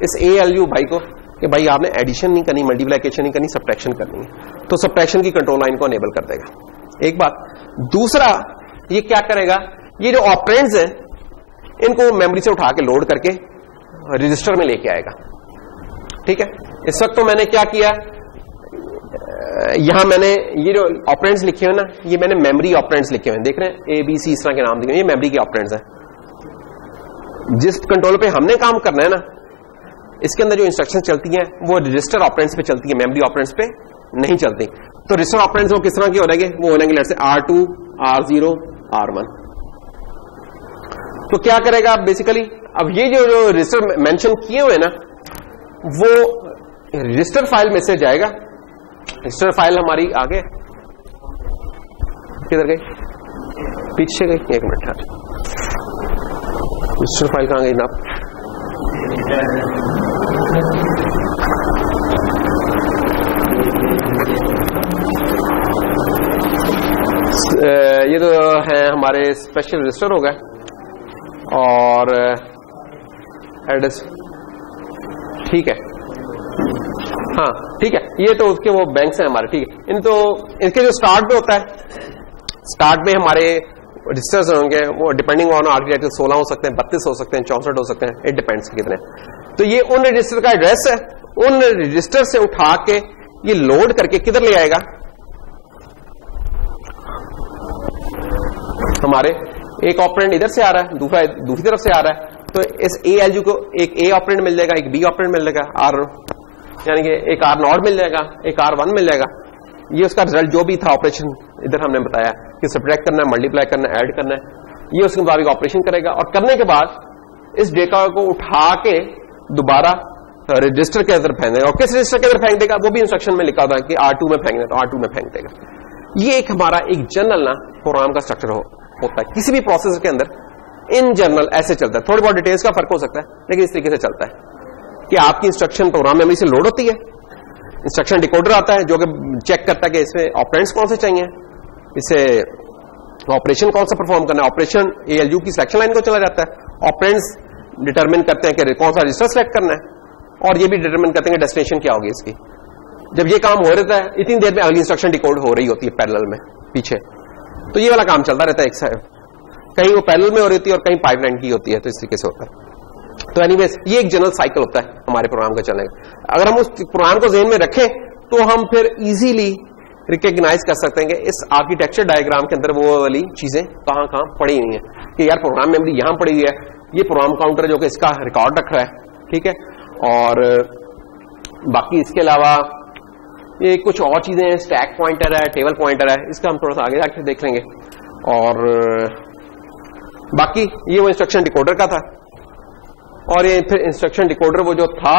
इस ALU भाई को कि भाई आपने एडिशन नहीं करनी, मल्टीप्लिकेशन नहीं करनी, सब्ट्रैक्शन करनी है। तो सब्ट्रैक्शन की कंट्रोल लाइन को अनेबल कर देगा, एक बात। दूसरा ये क्या करेगा, ये जो ऑपरेंड्स है इनको मेमोरी से उठा के लोड करके रजिस्टर में लेके आएगा, ठीक है। इस वक्त तो मैंने क्या किया, यहां मैंने ये जो ऑपरेंड्स लिखे हुए ना, ये मैंने मेमोरी ऑपरेंड्स लिखे हुए हैं, देख रहे हैं ABC इस तरह के नाम दिए, ये मेमोरी के ऑपरेंड्स हैं। जिस कंट्रोल पे हमने काम करना है ना, इसके अंदर जो इंस्ट्रक्शन चलती हैं वो रजिस्टर ऑपरेंड्स पे चलती है, मेमोरी ऑपरेंड्स पे नहीं चलती। तो रजिस्टर ऑपरेंड्स वो किस तरह के हो रहेंगे, वो हो रहेंगे लेट से R2, R0, R1। तो क्या करेगा बेसिकली, अब ये जो रजिस्टर मेंशन किए हुए ना वो रजिस्टर फाइल में से जाएगा। रजिस्टर फाइल हमारी आगे किधर गई, पीछे गई, एक मिनट, रजिस्टर फाइल कहां गई जनाब, ये तो है हमारे स्पेशल रजिस्टर हो गए और एड्रेस, ठीक है, हाँ ठीक है, ये तो उसके वो बैंक्स हैं हमारे, ठीक है। इन तो इनके जो स्टार्ट पे होता है, स्टार्ट में हमारे रजिस्टर्स होंगे, वो डिपेंडिंग ऑन आर्किटेक्चर 16 हो सकते हैं, 32 हो सकते हैं, 64 हो सकते हैं, इट डिपेंड्स कितने। तो ये उन रजिस्टर का एड्रेस है, उन रजिस्टर से उठा के ये लोड करके किधर ले आएगा, हमारे एक ऑपरेंड इधर से आ रहा है, दूसरा दूसरी तरफ से आ रहा है, तो इस ALU को एक A ऑपरेंड मिल जाएगा, एक B ऑपरेंड मिल जाएगा, R यानी कि एक R0 मिल जाएगा, एक R1 मिल जाएगा। ये उसका रिजल्ट जो भी था ऑपरेशन, इधर हमने बताया कि सब्ट्रैक्ट करना है, मल्टीप्लाई करना है, ऐड करना है, ये उसके मुताबिक ऑपरेशन करेगा। और करने के बाद इस डेटा को उठा के दोबारा रजिस्टर के अंदर फेंक देगा। और किस रजिस्टर के अंदर फेंक देगा वो भी इंस्ट्रक्शन में लिखा होता है कि R2 में फेंकना, तो R2 में फेंक देगा। ये एक हमारा एक जनरल ना प्रोग्राम का स्ट्रक्चर होता है किसी भी प्रोसेसर के अंदर। इन जनरल ऐसे चलता है, थोड़ी बहुत डिटेल्स का फर्क हो सकता है लेकिन इस तरीके से चलता है कि आपकी इंस्ट्रक्शन प्रोग्राम मेमोरी से लोड होती है, इंस्ट्रक्शन डिकोडर आता है जो कि चेक करता है कि इसमें ऑपरेंड्स कौन से चाहिए, इसे ऑपरेशन कौन सा परफॉर्म करना है, ऑपरेशन ALU की सिलेक्शन लाइन को चला जाता है, ऑपरेंड्स डिटरमिन करते हैं कि कौन सा रजिस्टर सेलेक्ट करना है, और ये भी डिटरमिन करते हैं कि डेस्टिनेशन क्या होगी इसकी। जब ये काम हो रहता है इतनी देर में अगली इंस्ट्रक्शन डिकोड हो रही होती है पैरेलल में पीछे, तो ये वाला काम चलता रहता है एक साइड, कहीं वो पैरेलल में हो रही होती है और कहीं पाइपलाइन की होती है, तो इस तरीके से होता है। तो एनीवेज ये एक जनरल साइकिल होता है हमारे प्रोग्राम का चलने का। अगर हम उस प्रोग्राम को ज़हन में रखें तो हम फिर इजीली रिकॉग्नाइज कर सकते हैं कि इस आर्किटेक्चर डायग्राम के अंदर वो वाली चीजें कहां कहां पड़ी हुई हैं कि यार प्रोग्राम मेमोरी यहां पड़ी हुई है, ये प्रोग्राम काउंटर जो कि इसका रिकॉर्ड रख रहा है, ठीक है। और बाकी इसके अलावा ये कुछ और चीजें हैं, स्टैक पॉइंटर है, टेबल पॉइंटर है, इसका हम थोड़ा सा आगे जाकर देख लेंगे। और बाकी ये वो इंस्ट्रक्शन डिकोडर का था, और ये फिर इंस्ट्रक्शन डिकोडर वो जो था,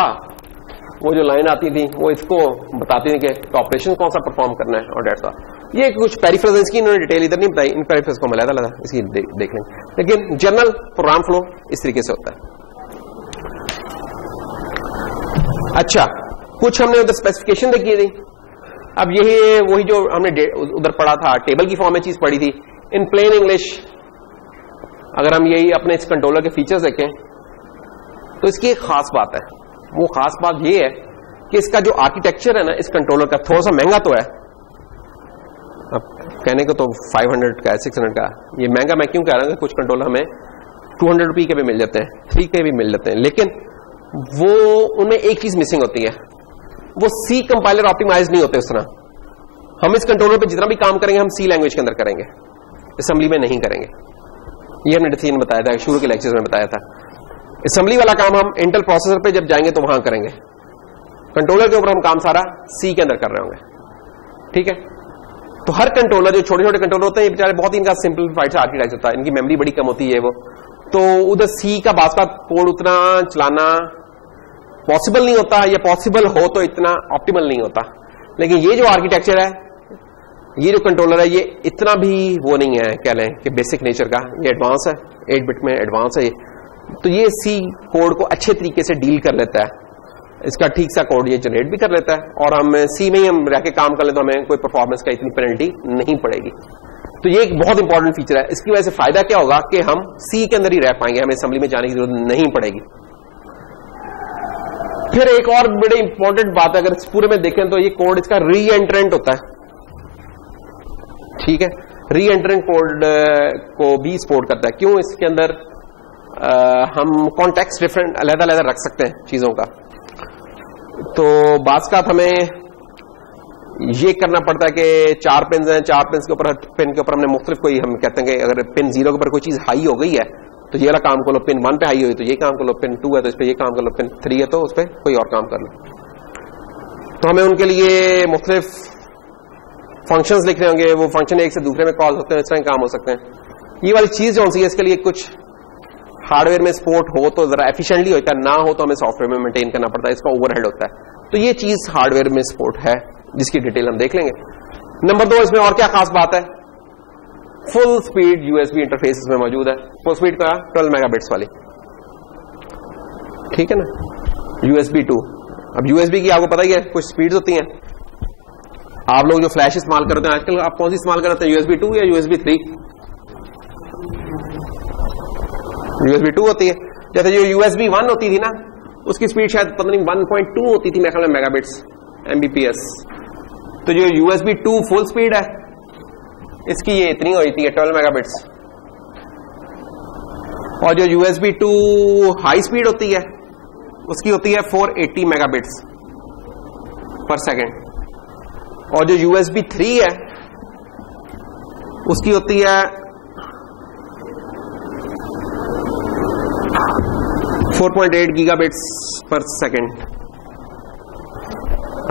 वो जो लाइन आती थी वो इसको बताती थी कि ऑपरेशन कौन सा परफॉर्म करना है और डेट था। ये कुछ पेरिफेरल्स की इन्होंने डिटेल इधर नहीं बताई, इन पेरिफेरल्स को हम अलग इसकी देख लेंगे, लेकिन जनरल प्रोग्राम फ्लो इस तरीके से होता है। अच्छा, कुछ हमने उधर स्पेसिफिकेशन देखी थी। अब यही वही जो हमने उधर पढ़ा था, टेबल की फॉर्म में चीज पढ़ी थी इन प्लेन इंग्लिश। अगर हम यही अपने इस कंट्रोलर के फीचर्स देखें तो इसकी एक खास बात है, वो खास बात ये है कि इसका जो आर्किटेक्चर है ना इस कंट्रोलर का, थोड़ा सा महंगा तो है, अब कहने को तो 500 का है, 600 का। ये महंगा मैं क्यों कह रहा हूं, कुछ कंट्रोलर हमें 200 रुपये के भी मिल जाते हैं, 3 के भी मिल जाते हैं, लेकिन वो उनमें एक चीज मिसिंग होती है, वो C कंपाइलर ऑप्टिमाइज नहीं होते उस तरह। हम इस कंट्रोलर पे जितना भी काम करेंगे हम C लैंग्वेज के अंदर करेंगे, असेंबली में नहीं करेंगे। ये हमने डिसीजन बताया था, शुरू के लेक्चर्स में बताया था। असेंबली वाला काम हम इंटेल प्रोसेसर पे जब जाएंगे तो वहां करेंगे, कंट्रोलर के ऊपर हम काम सारा C के अंदर कर रहे होंगे, ठीक है। तो हर कंट्रोलर, जो छोटे छोटे कंट्रोलर होते हैं, ये बेचारे बहुत इनका सिंपलीफाइड सा आर्किटेक्चर होता है, इनकी मेमोरी बड़ी कम होती है वो, तो उधर C का बात कोड उतना चलाना पॉसिबल नहीं होता, या पॉसिबल हो तो इतना ऑप्टिमल नहीं होता। लेकिन ये जो आर्किटेक्चर है, ये जो कंट्रोलर है, ये इतना भी वो नहीं है कह लें कि बेसिक नेचर का, ये एडवांस है, 8 बिट में एडवांस है ये। तो ये C कोड को अच्छे तरीके से डील कर लेता है, इसका ठीक सा कोड ये जनरेट भी कर लेता है, और हम C में ही हम रह के काम कर ले तो हमें कोई परफॉर्मेंस का इतनी पेनल्टी नहीं पड़ेगी। तो ये एक बहुत इंपॉर्टेंट फीचर है। इसकी वजह से फायदा क्या होगा कि हम C के अंदर ही रह पाएंगे, हमें असेंबली में जाने की जरूरत नहीं पड़ेगी। फिर एक और बड़ी इंपॉर्टेंट बात है, अगर इस पूरे में देखें तो ये कोड इसका री एंट्रेंट होता है, ठीक है। री एंट्रेंट कोड को भी सपोर्ट करता है। क्यों? इसके अंदर हम कॉन्टेक्स्ट डिफरेंट अलग-अलग रख सकते हैं चीजों का। तो बाज़ हमें ये करना पड़ता है कि 4 पिन हैं, 4 पिन के ऊपर हमने मुख्तलिफ कोई, हम कहते हैं कि अगर पिन 0 के ऊपर कोई चीज हाई हो गई है तो ये वाला काम कर लो, पिन 1 पे हाई हुई तो ये काम कर लो, पिन 2 है तो इस पे ये काम कर लो, पिन 3 है तो उस पर कोई और काम कर लो। तो हमें उनके लिए मुख्तलिफ फंक्शंस लिखने होंगे, वो फंक्शन एक से दूसरे में कॉल होते हैं, इस तरह काम हो सकते हैं। ये वाली चीज जो सी है इसके लिए कुछ हार्डवेयर में सपोर्ट हो तो जरा एफिशिएंटली होता है, ना हो तो हमें सॉफ्टवेयर में मेंटेन करना पड़ता है, इसका ओवरहेड होता है। तो ये चीज हार्डवेयर में सपोर्ट है, जिसकी डिटेल हम देख लेंगे। नंबर 2, इसमें और क्या खास बात है, फुल स्पीड यूएसबी इंटरफेस इसमें मौजूद है। फुल स्पीड का 12 मेगाबिट्स वाली, ठीक है ना, USB 2। अब USB की आपको पता ही है कुछ स्पीड्स होती हैं। आप लोग जो फ्लैश इस्तेमाल करते हैं आजकल, आप कौन सी इस्तेमाल करते हैं, USB 2 या USB 3? USB 2 होती है। जैसे जो USB 1 होती थी ना, उसकी स्पीड शायद पता नहीं 1.2 होती थी मेरे ख्याल में मेगाबिट्स Mbps। तो जो USB 2 फुल स्पीड है इसकी ये इतनी हुई थी 12 मेगाबिट्स, और जो USB 2 हाई स्पीड होती है उसकी होती है 480 मेगाबिट्स पर सेकेंड, और जो USB 3 है उसकी होती है 4.8 gigabits per second,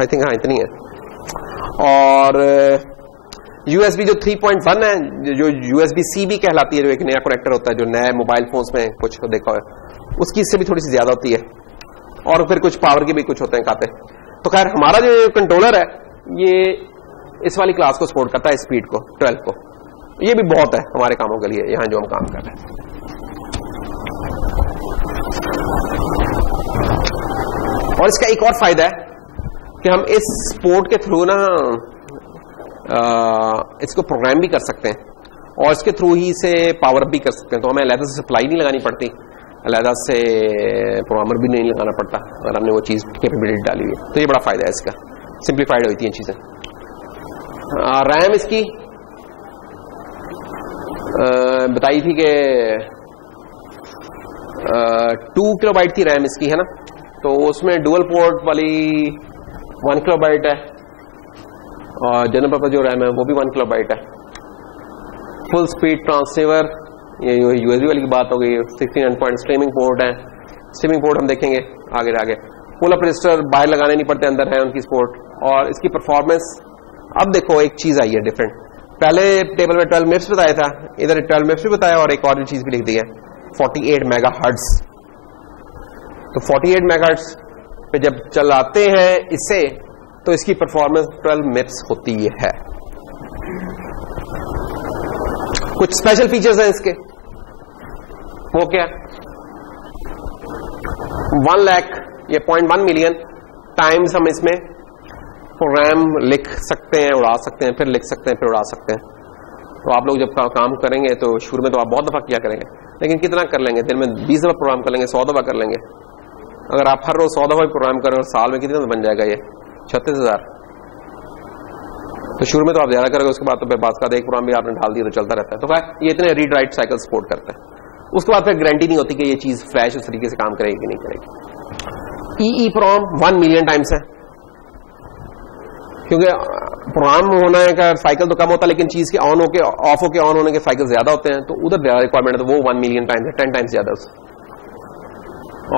I think, हाँ इतनी है। और USB जो 3.1 है, जो USB-C भी कहलाती है, जो एक नया कनेक्टर होता है जो नए मोबाइल फोन्स में कुछ देखा है, उसकी इससे भी थोड़ी सी ज्यादा होती है। और फिर कुछ पावर के भी कुछ होते हैं खाते। तो खैर हमारा जो कंट्रोलर है ये इस वाली क्लास को सपोर्ट करता है, स्पीड को 12 को। ये भी बहुत है हमारे कामों के लिए यहां जो हम काम कर रहे हैं। और इसका एक और फायदा है कि हम इस पोर्ट के थ्रू ना इसको प्रोग्राम भी कर सकते हैं और इसके थ्रू ही से पावर अप भी कर सकते हैं। तो हमें अलग से सप्लाई नहीं लगानी पड़ती, अलग से प्रोग्रामर भी नहीं लगाना पड़ता अगर हमने वो चीज कैपेबिलिटी डाली हुई। तो ये बड़ा फायदा है इसका, सिंप्लीफाइड होती हैं चीजें। रैम इसकी बताई थी कि 2 किलोबाइट थी रैम इसकी, है ना। तो उसमें डुअल पोर्ट वाली 1 किलोबाइट है और जनरल पर्पस जो रैम है वो भी 1 किलोबाइट है। फुल स्पीड ट्रांससीवर, ये यूएसबी वाली की बात हो गई। 16 पॉइंट स्ट्रीमिंग पोर्ट है, स्ट्रीमिंग पोर्ट हम देखेंगे आगे आगे। पुल अप रजिस्टर बाहर लगाने नहीं पड़ते, अंदर है उनकी सपोर्ट। और इसकी परफॉर्मेंस अब देखो एक चीज आई है डिफरेंट। पहले टेबल में 12 मिनट्स बताया था, इधर 12 मिनट्स भी बताया और एक और भी चीज भी लिख दी है 48 मेगाहर्ट्ज। तो 48 मेगाहर्ट्ज पे जब चलाते हैं इसे तो इसकी परफॉर्मेंस 12 मिनट्स होती है। कुछ स्पेशल फीचर्स हैं इसके, वो क्या 1 लाख या 0.1 मिलियन टाइम्स हम इसमें प्रोग्राम लिख सकते हैं, उड़ा सकते हैं, फिर लिख सकते हैं, फिर उड़ा सकते हैं। तो आप लोग जब काम करेंगे तो शुरू में तो आप बहुत दफा किया करेंगे, लेकिन कितना कर लेंगे? दिन में 20 दफा प्रोग्राम कर लेंगे, 100 दफा कर लेंगे। अगर आप हर रोज 100 दफा प्रोग्राम करें और साल में कितने बन जाएगा ये 36,000। तो शुरू में तो आप ज्यादा करोगे, उसके बाद तो फिर बात का एक प्रोग्राम भी आपने डाल दिया तो चलता रहता है। तो क्या ये इतने रीड राइट साइकिल सपोर्ट करता है। उसके बाद फिर गारंटी नहीं होती कि ये चीज फ्लैश उस तरीके से काम करेगी कि नहीं करेगी। EEPROM 1 मिलियन टाइम्स है, क्योंकि प्रोग्राम होना है का साइकिल तो कम होता है, लेकिन चीज के ऑन होके ऑफ होके ऑन होने के साइकिल ज्यादा होते हैं, तो उधर ज्यादा रिक्वायरमेंट है। तो वो 1 मिलियन टाइम्स है, 10 टाइम्स ज्यादा।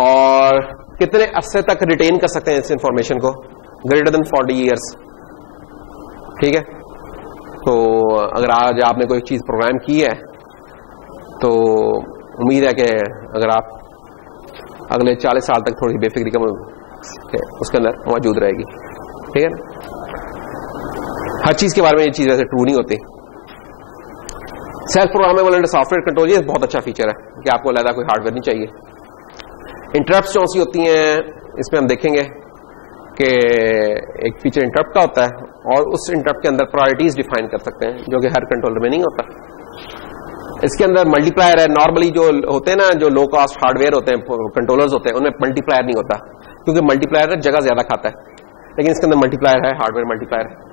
और कितने अरसे तक रिटेन कर सकते हैं इस इंफॉर्मेशन को? Greater than 40 years. ठीक है। तो अगर आज आपने कोई चीज प्रोग्राम की है तो उम्मीद है कि अगर आप अगले 40 साल तक थोड़ी बेफिक्री कम उसके अंदर मौजूद रहेगी। ठीक है ना। हर चीज के बारे में ये चीज वैसे ट्रू नहीं होती। Self programmable and software control, ये बहुत अच्छा फीचर है कि आपको अलग कोई हार्डवेयर नहीं चाहिए। इंटरप्ट्स कौन सी होती हैं इसमें हम देखेंगे कि एक फीचर इंटरप्ट का होता है और उस इंटरप्ट के अंदर प्रायोरिटीज डिफाइन कर सकते हैं, जो कि हर कंट्रोलर में नहीं होता। इसके अंदर मल्टीप्लायर है। नॉर्मली जो होते हैं ना, जो लो कॉस्ट हार्डवेयर होते हैं, कंट्रोलर्स होते हैं, उनमें मल्टीप्लायर नहीं होता, क्योंकि मल्टीप्लायर जगह ज्यादा खाता है। लेकिन इसके अंदर मल्टीप्लायर है, हार्डवेयर मल्टीप्लायर है।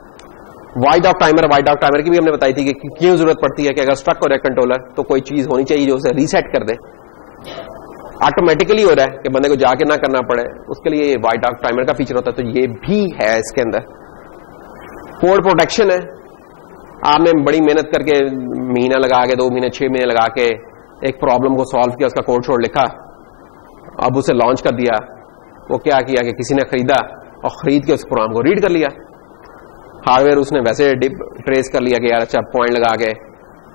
वाइड ऑफ टाइमर की भी हमने बताई थी कि क्यों जरूरत पड़ती है कि अगर स्ट्रक हो रहा है कंट्रोलर तो कोई चीज होनी चाहिए जो उसे रीसेट कर दे। ऑटोमेटिकली हो रहा है कि बंदे को जाके ना करना पड़े, उसके लिए वाइड ऑफ टाइमर का फीचर होता है। तो ये भी है इसके अंदर। कोड प्रोटेक्शन है। आपने बड़ी मेहनत करके महीना लगा के 2 महीने 6 महीने लगा के एक प्रॉब्लम को सॉल्व किया, उसका कोड छोड़ लिखा, अब उसे लॉन्च कर दिया। वो क्या किया कि किसी ने खरीदा और खरीद के उस प्रोग्राम को रीड कर लिया। हार्डवेयर उसने वैसे ट्रेस कर लिया कि यार अच्छा पॉइंट लगा के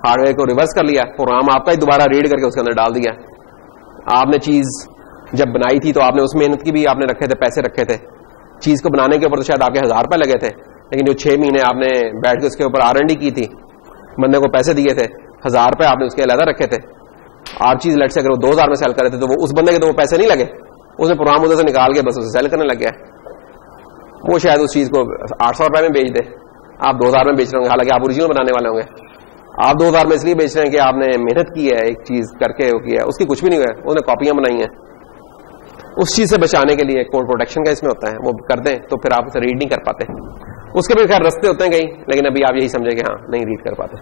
हार्डवेयर को रिवर्स कर लिया, प्रोग्राम आपका ही दोबारा रीड करके उसके अंदर डाल दिया। आपने चीज जब बनाई थी तो आपने उस मेहनत की भी आपने रखे थे, पैसे रखे थे चीज को बनाने के ऊपर, तो शायद आपके 1000 रुपए लगे थे, लेकिन जो 6 महीने आपने बैठ के उसके ऊपर R&D की थी, बंदे को पैसे दिए थे, 1000 रुपए आपने उसके अलग रखे थे। आप चीज लेट से अगर वो 2000 में सेल कर रहे थे तो वो उस बंदे के तो वो पैसे नहीं लगे, उसने प्रोग्राम उधर से निकाल के बस उसे सेल करने लग गया। वो शायद उस चीज को 800 रुपए में बेच दे, आप 2000 में बेच रहे होंगे, हालांकि आप ओरिजिनल बनाने वाले होंगे। आप 2000 में इसलिए बेच रहे हैं कि आपने मेहनत की है, एक चीज करके वो किया है, उसकी कुछ भी नहीं हुआ है, उसने कॉपियां बनाई हैं। उस चीज से बचाने के लिए कोड प्रोटेक्शन का इसमें होता है, वो कर दें तो फिर आप उसे रीड नहीं कर पाते। उसके भी खैर रास्ते होते हैं कहीं, लेकिन अभी आप यही समझे कि हाँ नहीं रीड कर पाते।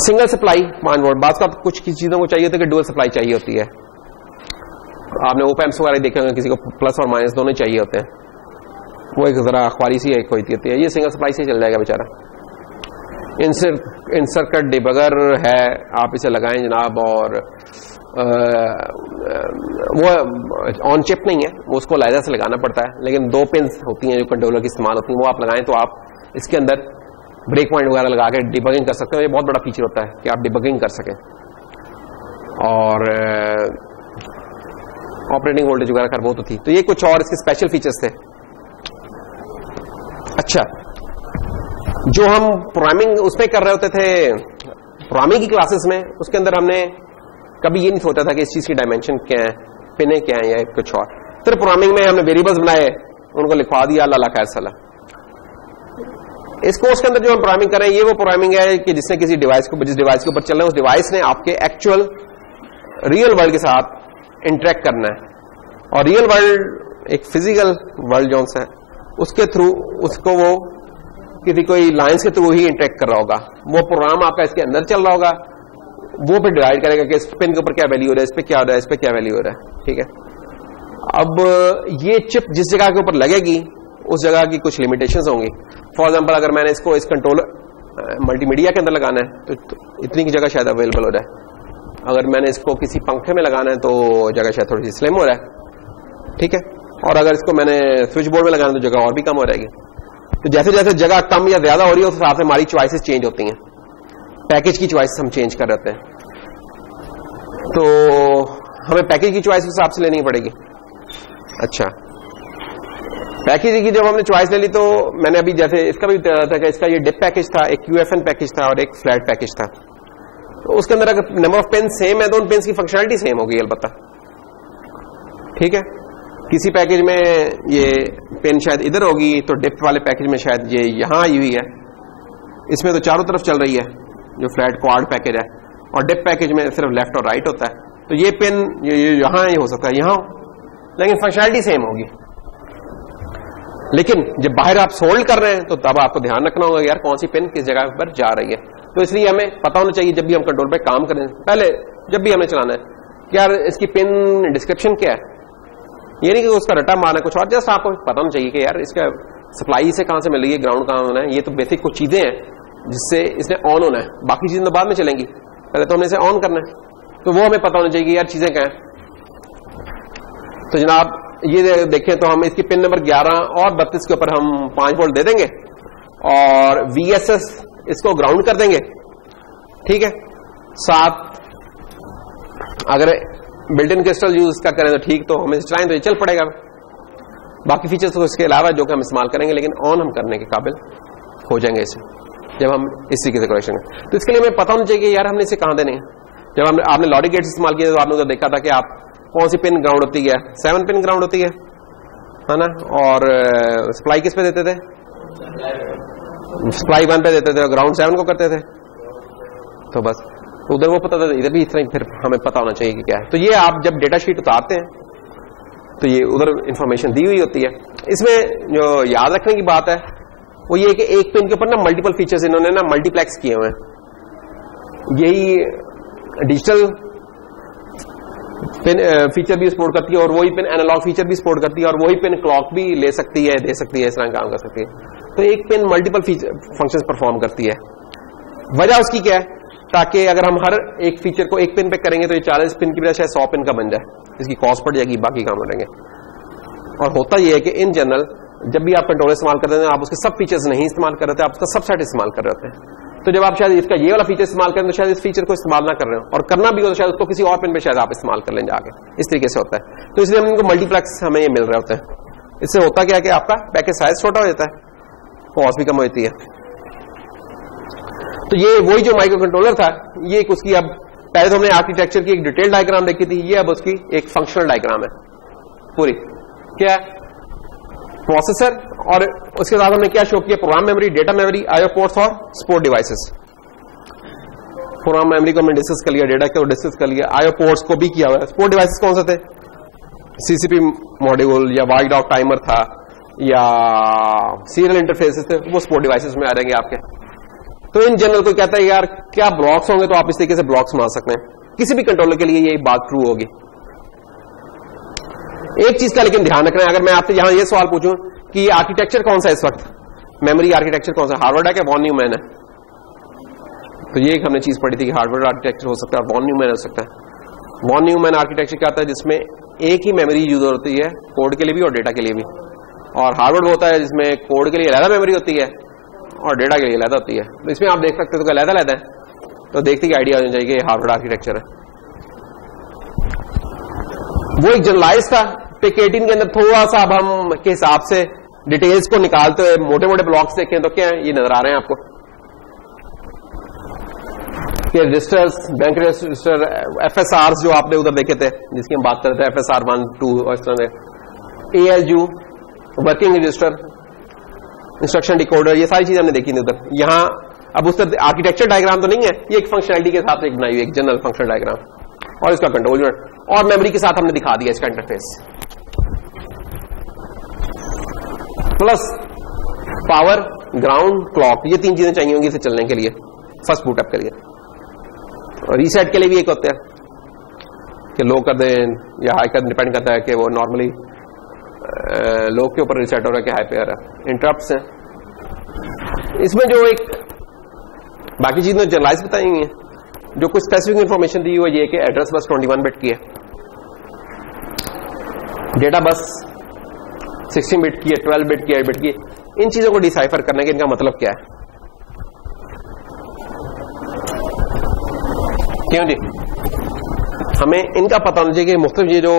सिंगल सप्लाई 5 वोल्ट, बात का कुछ चीजों को चाहिए होता है कि डुअल सप्लाई चाहिए होती है। आपने ओपैम्प्स वगैरह देखे होंगे, किसी को प्लस और माइनस दोनों चाहिए होते हैं, वो एक जरा अखबारी सी एक होती है। ये सिंगल सप्लाई से चल जाएगा बेचारा। इंसर्कट डिबगर है, आप इसे लगाएं जनाब, और वो ऑन चिप नहीं है, वो उसको अलग से लगाना पड़ता है, लेकिन 2 पिन्स होती हैं जो कंट्रोलर की इस्तेमाल होती हैं, वो आप लगाएं तो आप इसके अंदर ब्रेक पॉइंट वगैरह लगा के डिबगिंग कर सकते हो। ये बहुत बड़ा फीचर होता है कि आप डिबगिंग कर सकें। ऑपरेटिंग वोल्टेज वगैरह खराब बहुत थी। तो ये कुछ और इसके स्पेशल फीचर्स थे। अच्छा, जो हम प्रोग्रामिंग उसमें कर रहे होते थे प्रोग्रामिंग की क्लासेस में, उसके अंदर हमने कभी ये नहीं सोचा था कि इस चीज की डायमेंशन क्या है, पिने क्या है या कुछ और। सिर्फ प्रोग्रामिंग में हमने वेरिएबल्स बनाए, उनको लिखवा दिया, अल्लाह खैर सला। इस कोर्स के अंदर जो हम प्रोग्रामिंग कर रहे हैं, ये वो प्रोग्रामिंग है कि जिसने किसी डिवाइस को, जिस डिवाइस के ऊपर चल रहे हैं उस डिवाइस ने आपके एक्चुअल रियल वर्ल्ड के साथ इंटरेक्ट करना है। और रियल वर्ल्ड एक फिजिकल वर्ल्ड जो है उसके थ्रू उसको वो किसी कोई लाइंस के थ्रू ही इंटरेक्ट कर रहा होगा। वो प्रोग्राम आपका इसके अंदर चल रहा होगा, वो फिर डिवाइड करेगा कि इस पिन के ऊपर क्या वैल्यू हो रहा है, इस पे क्या हो रहा है, इस पे क्या वैल्यू हो रहा है। ठीक है, अब ये चिप जिस जगह के ऊपर लगेगी उस जगह की कुछ लिमिटेशंस होंगी। फॉर एग्जांपल, अगर मैंने इसको इस कंट्रोलर मल्टीमीडिया के अंदर लगाना है तो इतनी की जगह शायद अवेलेबल हो रहा है। अगर मैंने इसको किसी पंखे में लगाना है तो जगह शायद थोड़ी सी स्लिम हो रहा है। ठीक है, और अगर इसको मैंने स्विच बोर्ड में लगाना है तो जगह और भी कम हो रहेगी। तो जैसे जैसे जगह कम या ज्यादा हो रही है उस हिसाब से हमारी चॉइसेस चेंज होती हैं, पैकेज की चॉइस हम चेंज कर रहे हैं। तो हमें पैकेज की चॉइस उस हिसाब से लेनी पड़ेगी। अच्छा, पैकेज की जब हमने चॉइस ले ली तो मैंने अभी जैसे इसका भी था कि इसका ये डिप पैकेज था, एक यूएफएन पैकेज था और एक फ्लैट पैकेज था। तो उसके अंदर अगर नंबर ऑफ पेन सेम है तो उन पेन्स की फंक्शनलिटी सेम होगी अलबत्ता। ठीक है, किसी पैकेज में ये पेन शायद इधर होगी तो डिप वाले पैकेज में शायद ये यहां आई हुई है। इसमें तो चारों तरफ चल रही है जो फ्लैट क्वाड पैकेज है, और डिप पैकेज में सिर्फ लेफ्ट और राइट होता है। तो ये पेन यहां ही हो सकता है, यहां, लेकिन फंक्शनलिटी सेम होगी। लेकिन जब बाहर आप सोल्ड कर रहे हैं तो तब आपको ध्यान रखना होगा यार कौन सी पेन किस जगह पर जा रही है। तो इसलिए हमें पता होना चाहिए जब भी हम कंट्रोल पे काम करें, पहले जब भी हमें चलाना है कि यार इसकी पिन डिस्क्रिप्शन क्या है। ये नहीं कि उसका रटा मारना कुछ और, जस्ट आपको पता होना चाहिए कि यार इसका सप्लाई से कहां से मिल रही है, ग्राउंड कहां होना है। ये तो बेसिक कुछ चीजें हैं जिससे इसने ऑन होना है, बाकी चीजें तो बाद में चलेंगी, पहले तो हमने इसे ऑन करना है। तो वो हमें पता होना चाहिए कि यार चीजें क्या है। तो जनाब ये देखें तो हम इसकी पिन नंबर 11 और 32 के ऊपर हम 5 वोल्ट दे देंगे और VSS इसको ग्राउंड कर देंगे। ठीक है, साथ अगर बिल्ट इन क्रिस्टल यूज का करें तो ठीक, तो हमें चलाएं तो ये चल पड़ेगा। बाकी फीचर्स तो इसके अलावा जो कि हम इस्तेमाल करेंगे, लेकिन ऑन हम करने के काबिल हो जाएंगे इसे जब हम इस तरीके से करेक्शन करें। तो इसके लिए हमें पता होना चाहिए कि यार हमने इसे कहां देने हैं। जब हमने आपने लॉजिक गेट्स इस्तेमाल किए तो आपने तो देखा था कि आप कौन सी पिन ग्राउंड होती है, 7 पिन ग्राउंड होती है ना, और सप्लाई किस पे देते थे, सप्लाई 1 पे देते थे और ग्राउंड 7 को करते थे। तो बस तो उधर वो पता था, इधर भी इतना ही फिर हमें पता होना चाहिए कि क्या है। तो ये आप जब डेटा शीट उतारते हैं तो ये उधर इंफॉर्मेशन दी हुई होती है। इसमें जो याद रखने की बात है वो ये कि एक पिन के ऊपर ना मल्टीपल फीचर्स इन्होंने ना मल्टीप्लेक्स किए हुए हैं। यही डिजिटल पिन फीचर भी सपोर्ट करती है और वही पिन एनालॉग फीचर भी सपोर्ट करती है और वही पिन क्लॉक भी ले सकती है, दे सकती है, इस तरह काम कर सकती है। तो एक पिन मल्टीपल फंक्शंस परफॉर्म करती है। वजह उसकी क्या है, ताकि अगर हम हर एक फीचर को एक पिन पे करेंगे तो ये 40 पिन की बजाय शायद 100 पिन का बन जाए, इसकी कॉस्ट बढ़ जाएगी, बाकी काम बढ़ेंगे। और होता यह है कि इन जनरल जब भी आप कंट्रोलर इस्तेमाल करते हैं आप उसके सब फीचर्स नहीं इस्तेमाल कर रहे थे, आप उसका सबसेट इस्तेमाल कर रहे थे। तो जब आप शायद इसका ये वाला फीचर इस्तेमाल करें तो शायद इस फीचर को इस्तेमाल ना कर रहे हो, और करना भी हो तो शायद उसको किसी और पिन पे शायद आप इस्तेमाल कर लें जाके। इस तरीके से होता है। तो इसलिए हम इनको मल्टीप्लेक्स हमें ये मिल रहे होते हैं। इससे होता क्या है कि आपका पैकेज साइज छोटा हो जाता है, कॉस्ट भी कम होती है। तो ये वही जो माइक्रो कंट्रोलर था, ये एक उसकी अब पहले तो हमने आर्किटेक्चर की एक डिटेल डायग्राम देखी थी, ये अब उसकी एक फंक्शनल डायग्राम है पूरी। क्या है, प्रोसेसर, और उसके साथ हमने क्या शो किया, program memory, data memory, IO ports और सपोर्ट डिवाइसेस। प्रोग्राम मेमोरी को हमने डिस्कस कर लिया, डेटा को डिस्कस कर लिया, आईओ पोर्ट्स को भी किया हुआ है। सपोर्ट डिवाइसेस कौन से थे, सीसीपी मॉड्यूल या वाइड डॉग टाइमर था या सीरियल इंटरफेसेस थे, वो सपोर्ट डिवाइसेस में आ जाएंगे आपके। तो इन जनरल कोई कहता है यार क्या ब्लॉक्स होंगे, तो आप इस तरीके से ब्लॉक्स बना सकते हैं। किसी भी कंट्रोलर के लिए ये बात ट्रू होगी। एक चीज का लेकिन ध्यान रखना है, अगर मैं आपसे यहां ये सवाल पूछूं कि आर्किटेक्चर कौन सा है इस वक्त, मेमोरी आर्किटेक्चर कौन सा, हार्वर्ड है क्या वॉन न्यूमैन है? तो ये एक हमने चीज पढ़ी थी कि हार्वर्ड आर्किटेक्चर हो सकता है, वॉन न्यूमैन हो सकता है। वॉन न्यूमैन आर्किटेक्चर क्या होता है, जिसमें एक ही मेमोरी यूज होती है कोड के लिए भी और डेटा के लिए भी। और हार्वर्ड होता है जिसमें कोड के लिए अलग मेमोरी होती है और डेटा के लिए अलग होती है। तो इसमें आप देख सकते हो तो अलग अलग है, तो देखते ही आइडिया हो जाना चाहिए कि हार्वर्ड आर्किटेक्चर है। वो एक जनरलाइज था। पिक 18 के अंदर थोड़ा सा अब हम के हिसाब से डिटेल्स को निकालते हुए मोटे मोटे ब्लॉक्स देखें तो क्या है, ये नजर आ रहे हैं आपको कि रजिस्टर्स, बैंक रजिस्टर, एफएसआर जो आपने उधर देखे थे जिसकी हम बात कर रहे थे, एफएसआर 1, 2 और इस तरह से, ALU, working register, instruction decoder, ये सारी चीजें हमने देखी थी उधर। यहां अब उस तरह आर्किटेक्चर डायग्राम तो नहीं है, ये एक फंक्शनैलिटी के साथ एक बनाई हुई एक जनरल फंक्शनल डायग्राम और इसका कंट्रोल यूनिट और मेमोरी के साथ हमने दिखा दिया इसका interface. Plus power, ground, clock, ये 3 चीजें चाहिए होंगी इसे चलने के लिए, फर्स्ट बूटअप के लिए। और रीसेट के लिए भी एक होते हैं कि लो कर दें या हाई कर, डिपेंड करता है कि वो नॉर्मली लो के ऊपर रीसेट हो रहा है कि हाई पे आ रहा है। इंटरप्ट्स हैं इसमें, जो एक बाकी चीजें जनरलाइज बताई हुई हैं। जो कुछ स्पेसिफिक इंफॉर्मेशन दी हुई है ये कि एड्रेस बस 21 बिट की है, डेटा बस 16 बिट की है, 12 बिट की, 8 बिट की। इन चीजों को डिसाइफर करने के इनका मतलब क्या है, क्यों जी? हमें इनका पता होना चाहिए कि मुख्तलिफ ये जो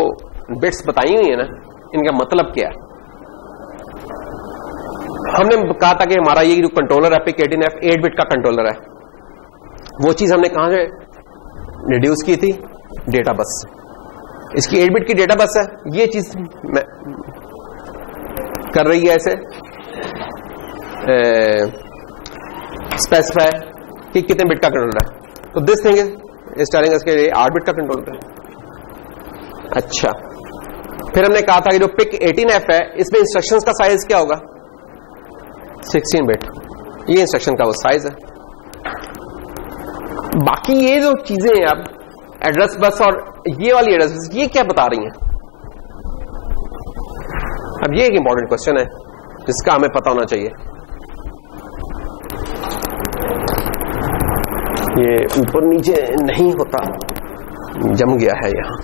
बिट्स बताई हुई है ना, इनका मतलब क्या है। हमने कहा था कि हमारा ये जो कंट्रोलर है पिक 18F 8 बिट का कंट्रोलर है, वो चीज हमने कहां से रिड्यूस की थी, डेटा बस। इसकी 8 बिट की डेटा बस है, ये चीज कर रही है ऐसे स्पेसिफाई कि कितने बिट का कंट्रोलर है। तो this thing is telling us के 8 बिट का कंट्रोलर है। अच्छा, फिर हमने कहा था कि जो पिक 18F है इसमें इंस्ट्रक्शंस का साइज क्या होगा, 16 बिट। ये इंस्ट्रक्शन का वो साइज है। बाकी ये जो चीजें हैं अब एड्रेस बस और ये वाली एड्रेस बस, ये क्या बता रही हैं? अब ये एक इंपॉर्टेंट क्वेश्चन है जिसका हमें पता होना चाहिए। ये ऊपर नीचे नहीं होता, जम गया है यहां।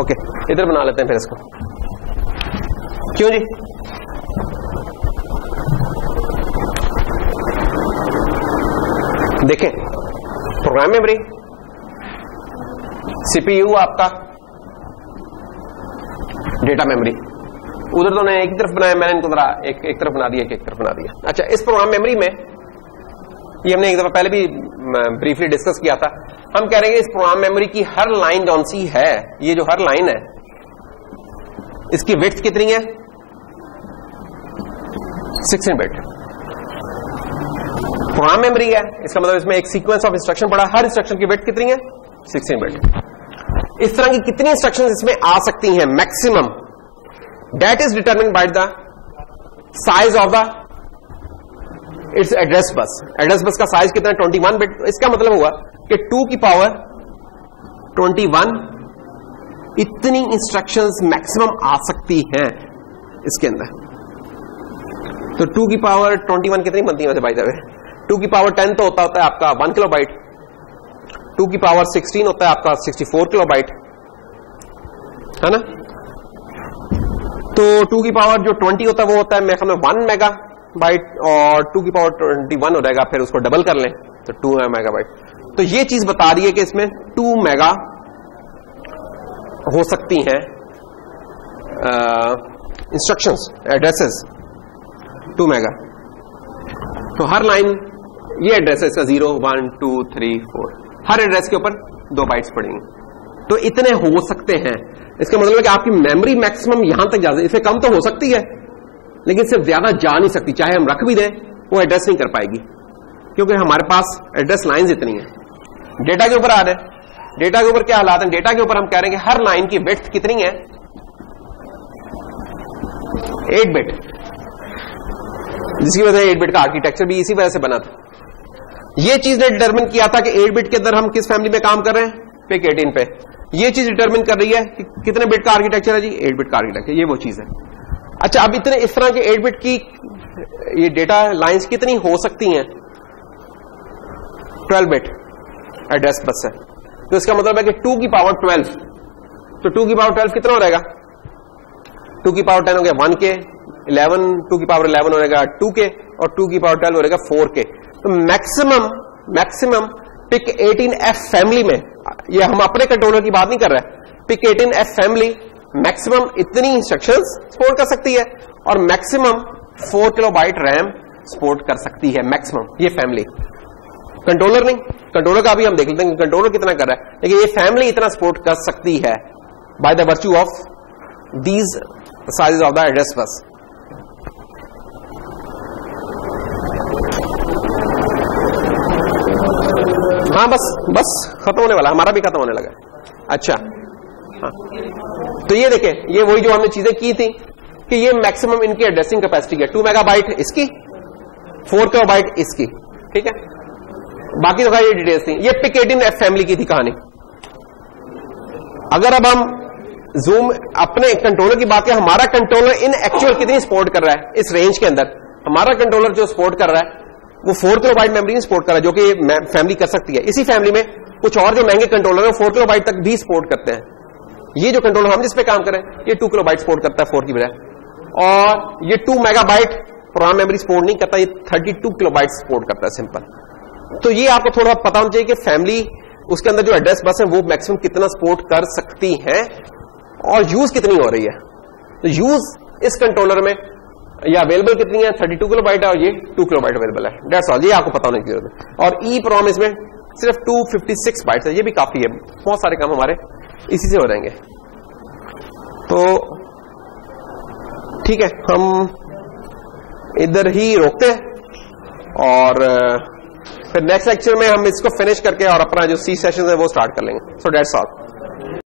ओके, इधर बना लेते हैं फिर इसको, क्यों जी? देखें, प्रोग्राम मेमोरी, सीपीयू आपका, डेटा मेमोरी, उधर तो एक तरफ बनाया, मैंने इनको जरा एक तरफ बना दिया, एक तरफ बना दिया। अच्छा, इस प्रोग्राम मेमोरी में ये हमने एक दफा पहले भी ब्रीफली डिस्कस किया था। हम कह रहे हैं इस प्रोग्राम मेमोरी की हर लाइन जौन सी है, ये जो हर लाइन है इसकी विड्थ कितनी है, 16 बिट प्रोग्राम मेमोरी है। इसका मतलब इसमें एक सीक्वेंस ऑफ इंस्ट्रक्शन पड़ा, हर इंस्ट्रक्शन की विड्थ कितनी है, 16 बिट। इस तरह की कितनी इंस्ट्रक्शन इसमें आ सकती हैं maximum, that is determined by the size of the it's address bus. Address bus का साइज कितना है, 21 बिट। इसका मतलब हुआ कि 2 की पावर 21 इतनी इंस्ट्रक्शंस मैक्सिमम आ सकती हैं इसके अंदर। तो 2 की पावर 21 कितनी बनती है वैसे बाय द वे? 2 की पावर 10 तो होता है आपका 1 किलोबाइट, 2 की पावर 16 होता है आपका 64 किलोबाइट, है ना? तो 2 की पावर जो 20 होता है वो होता है मेरे ख्याल में 1 मेगा बाइट, और 2 की पावर 21 हो जाएगा, फिर उसको डबल कर लें तो 2 मेगाबाइट। तो ये चीज बता रही है कि इसमें 2 मेगा हो सकती हैं इंस्ट्रक्शंस, एड्रेसेस 2 मेगा। तो हर लाइन ये एड्रेस है इसका 0, 1, 2, 3, 4, हर एड्रेस के ऊपर 2 बाइट्स पड़ेंगे। तो इतने हो सकते हैं। इसका मतलब है कि आपकी मेमोरी मैक्सिमम यहां तक जा सकती है, इससे कम तो हो सकती है लेकिन इससे ज्यादा जा नहीं सकती। चाहे हम रख भी दें वो एड्रेस नहीं कर पाएगी, क्योंकि हमारे पास एड्रेस लाइंस इतनी हैं। डेटा के ऊपर आ रहे हैं, डेटा के ऊपर क्या हालात हैं? डेटा के ऊपर हम कह रहे हैं कि हर लाइन की विड्थ कितनी है, 8 बिट, जिसकी वजह से 8 बिट का आर्किटेक्चर भी इसी वजह से बना था। यह चीज ने डिटरमिन किया था कि 8 बिट के अंदर हम किस फैमिली में काम कर रहे हैं, पिक 18 पे। यह चीज डिटरमिन कर रही है कि कितने बिट का आर्किटेक्चर है जी, 8 बिट का आर्किटेक्चर, ये वो चीज है। अच्छा, अब इतने इस तरह के 8 बिट की ये डेटा लाइंस कितनी हो सकती हैं, 12 बिट एड्रेस बस है। तो इसका मतलब है कि 2 की पावर 12, तो 2 की पावर 12 कितना हो जाएगा, 2 की पावर 10 हो गया 1 के, 11, 2 की पावर 11 हो जाएगा 2 के, और 2 की पावर 12 हो जाएगा 4 के। तो मैक्सिमम पिक 18F फैमिली में, ये हम अपने कंट्रोलर की बात नहीं कर रहे, PIC18F फैमिली मैक्सिमम इतनी इंस्ट्रक्शंस सपोर्ट कर सकती है और मैक्सिमम 4 किलोबाइट रैम सपोर्ट कर सकती है मैक्सिमम, ये फैमिली। कंट्रोलर नहीं, कंट्रोलर का भी हम देख लेते हैं कंट्रोलर कितना कर रहा है, लेकिन ये फैमिली इतना सपोर्ट कर सकती है by the virtue of these sizes of the address bus. हाँ बस खत्म होने वाला, हमारा भी खत्म होने लगा। अच्छा हाँ, तो ये देखें, ये वही जो हमने चीजें की थी कि ये मैक्सिमम इनकी एड्रेसिंग कैपेसिटी है 2 मेगाबाइट इसकी, 4 किलोबाइट इसकी, ठीक है। बाकी तो ये डिटेल्स थी, ये PIC18F फैमिली की थी कहानी। अगर अब हम जूम अपने कंट्रोलर की बात करें, हमारा कंट्रोलर इन एक्चुअल कितनी सपोर्ट कर रहा है इस रेंज के अंदर, हमारा कंट्रोलर जो सपोर्ट कर रहा है वो 4 किलोबाइट मेमोरी सपोर्ट कर रहा है, जो कि ये फैमिली कर सकती है। इसी फैमिली में कुछ और जो महंगे कंट्रोलर है 4 किलोबाइट तक भी सपोर्ट करते हैं। ये जो कंट्रोलर हम जिस पे काम करें ये 2 किलोबाइट सपोर्ट करता है 4 की बजाय, और ये 2 मेगाबाइट प्रोग्राम मेमोरी सपोर्ट नहीं करता, ये 32 किलोबाइट सपोर्ट करता है सिंपल। तो ये आपको थोड़ा पता होना चाहिए कि फैमिली उसके अंदर जो एड्रेस बस है वो मैक्सिमम कितना सपोर्ट कर सकती है और यूज कितनी हो रही है। तो यूज इस कंट्रोलर में या अवेलेबल कितनी है, 32 किलोबाइट है और ये 2 किलोबाइट अवेलेबल है। दैट्स ऑल, ये आपको पता होने की जरूरत है। और ई प्रोग्राम इसमें सिर्फ 256 बाइट्स है, ये भी काफी है, बहुत सारे काम हमारे इसी से हो जाएंगे। तो ठीक है, हम इधर ही रोकते हैं और फिर नेक्स्ट लेक्चर में हम इसको फिनिश करके और अपना जो सी सेशन है वो स्टार्ट कर लेंगे। So that's all.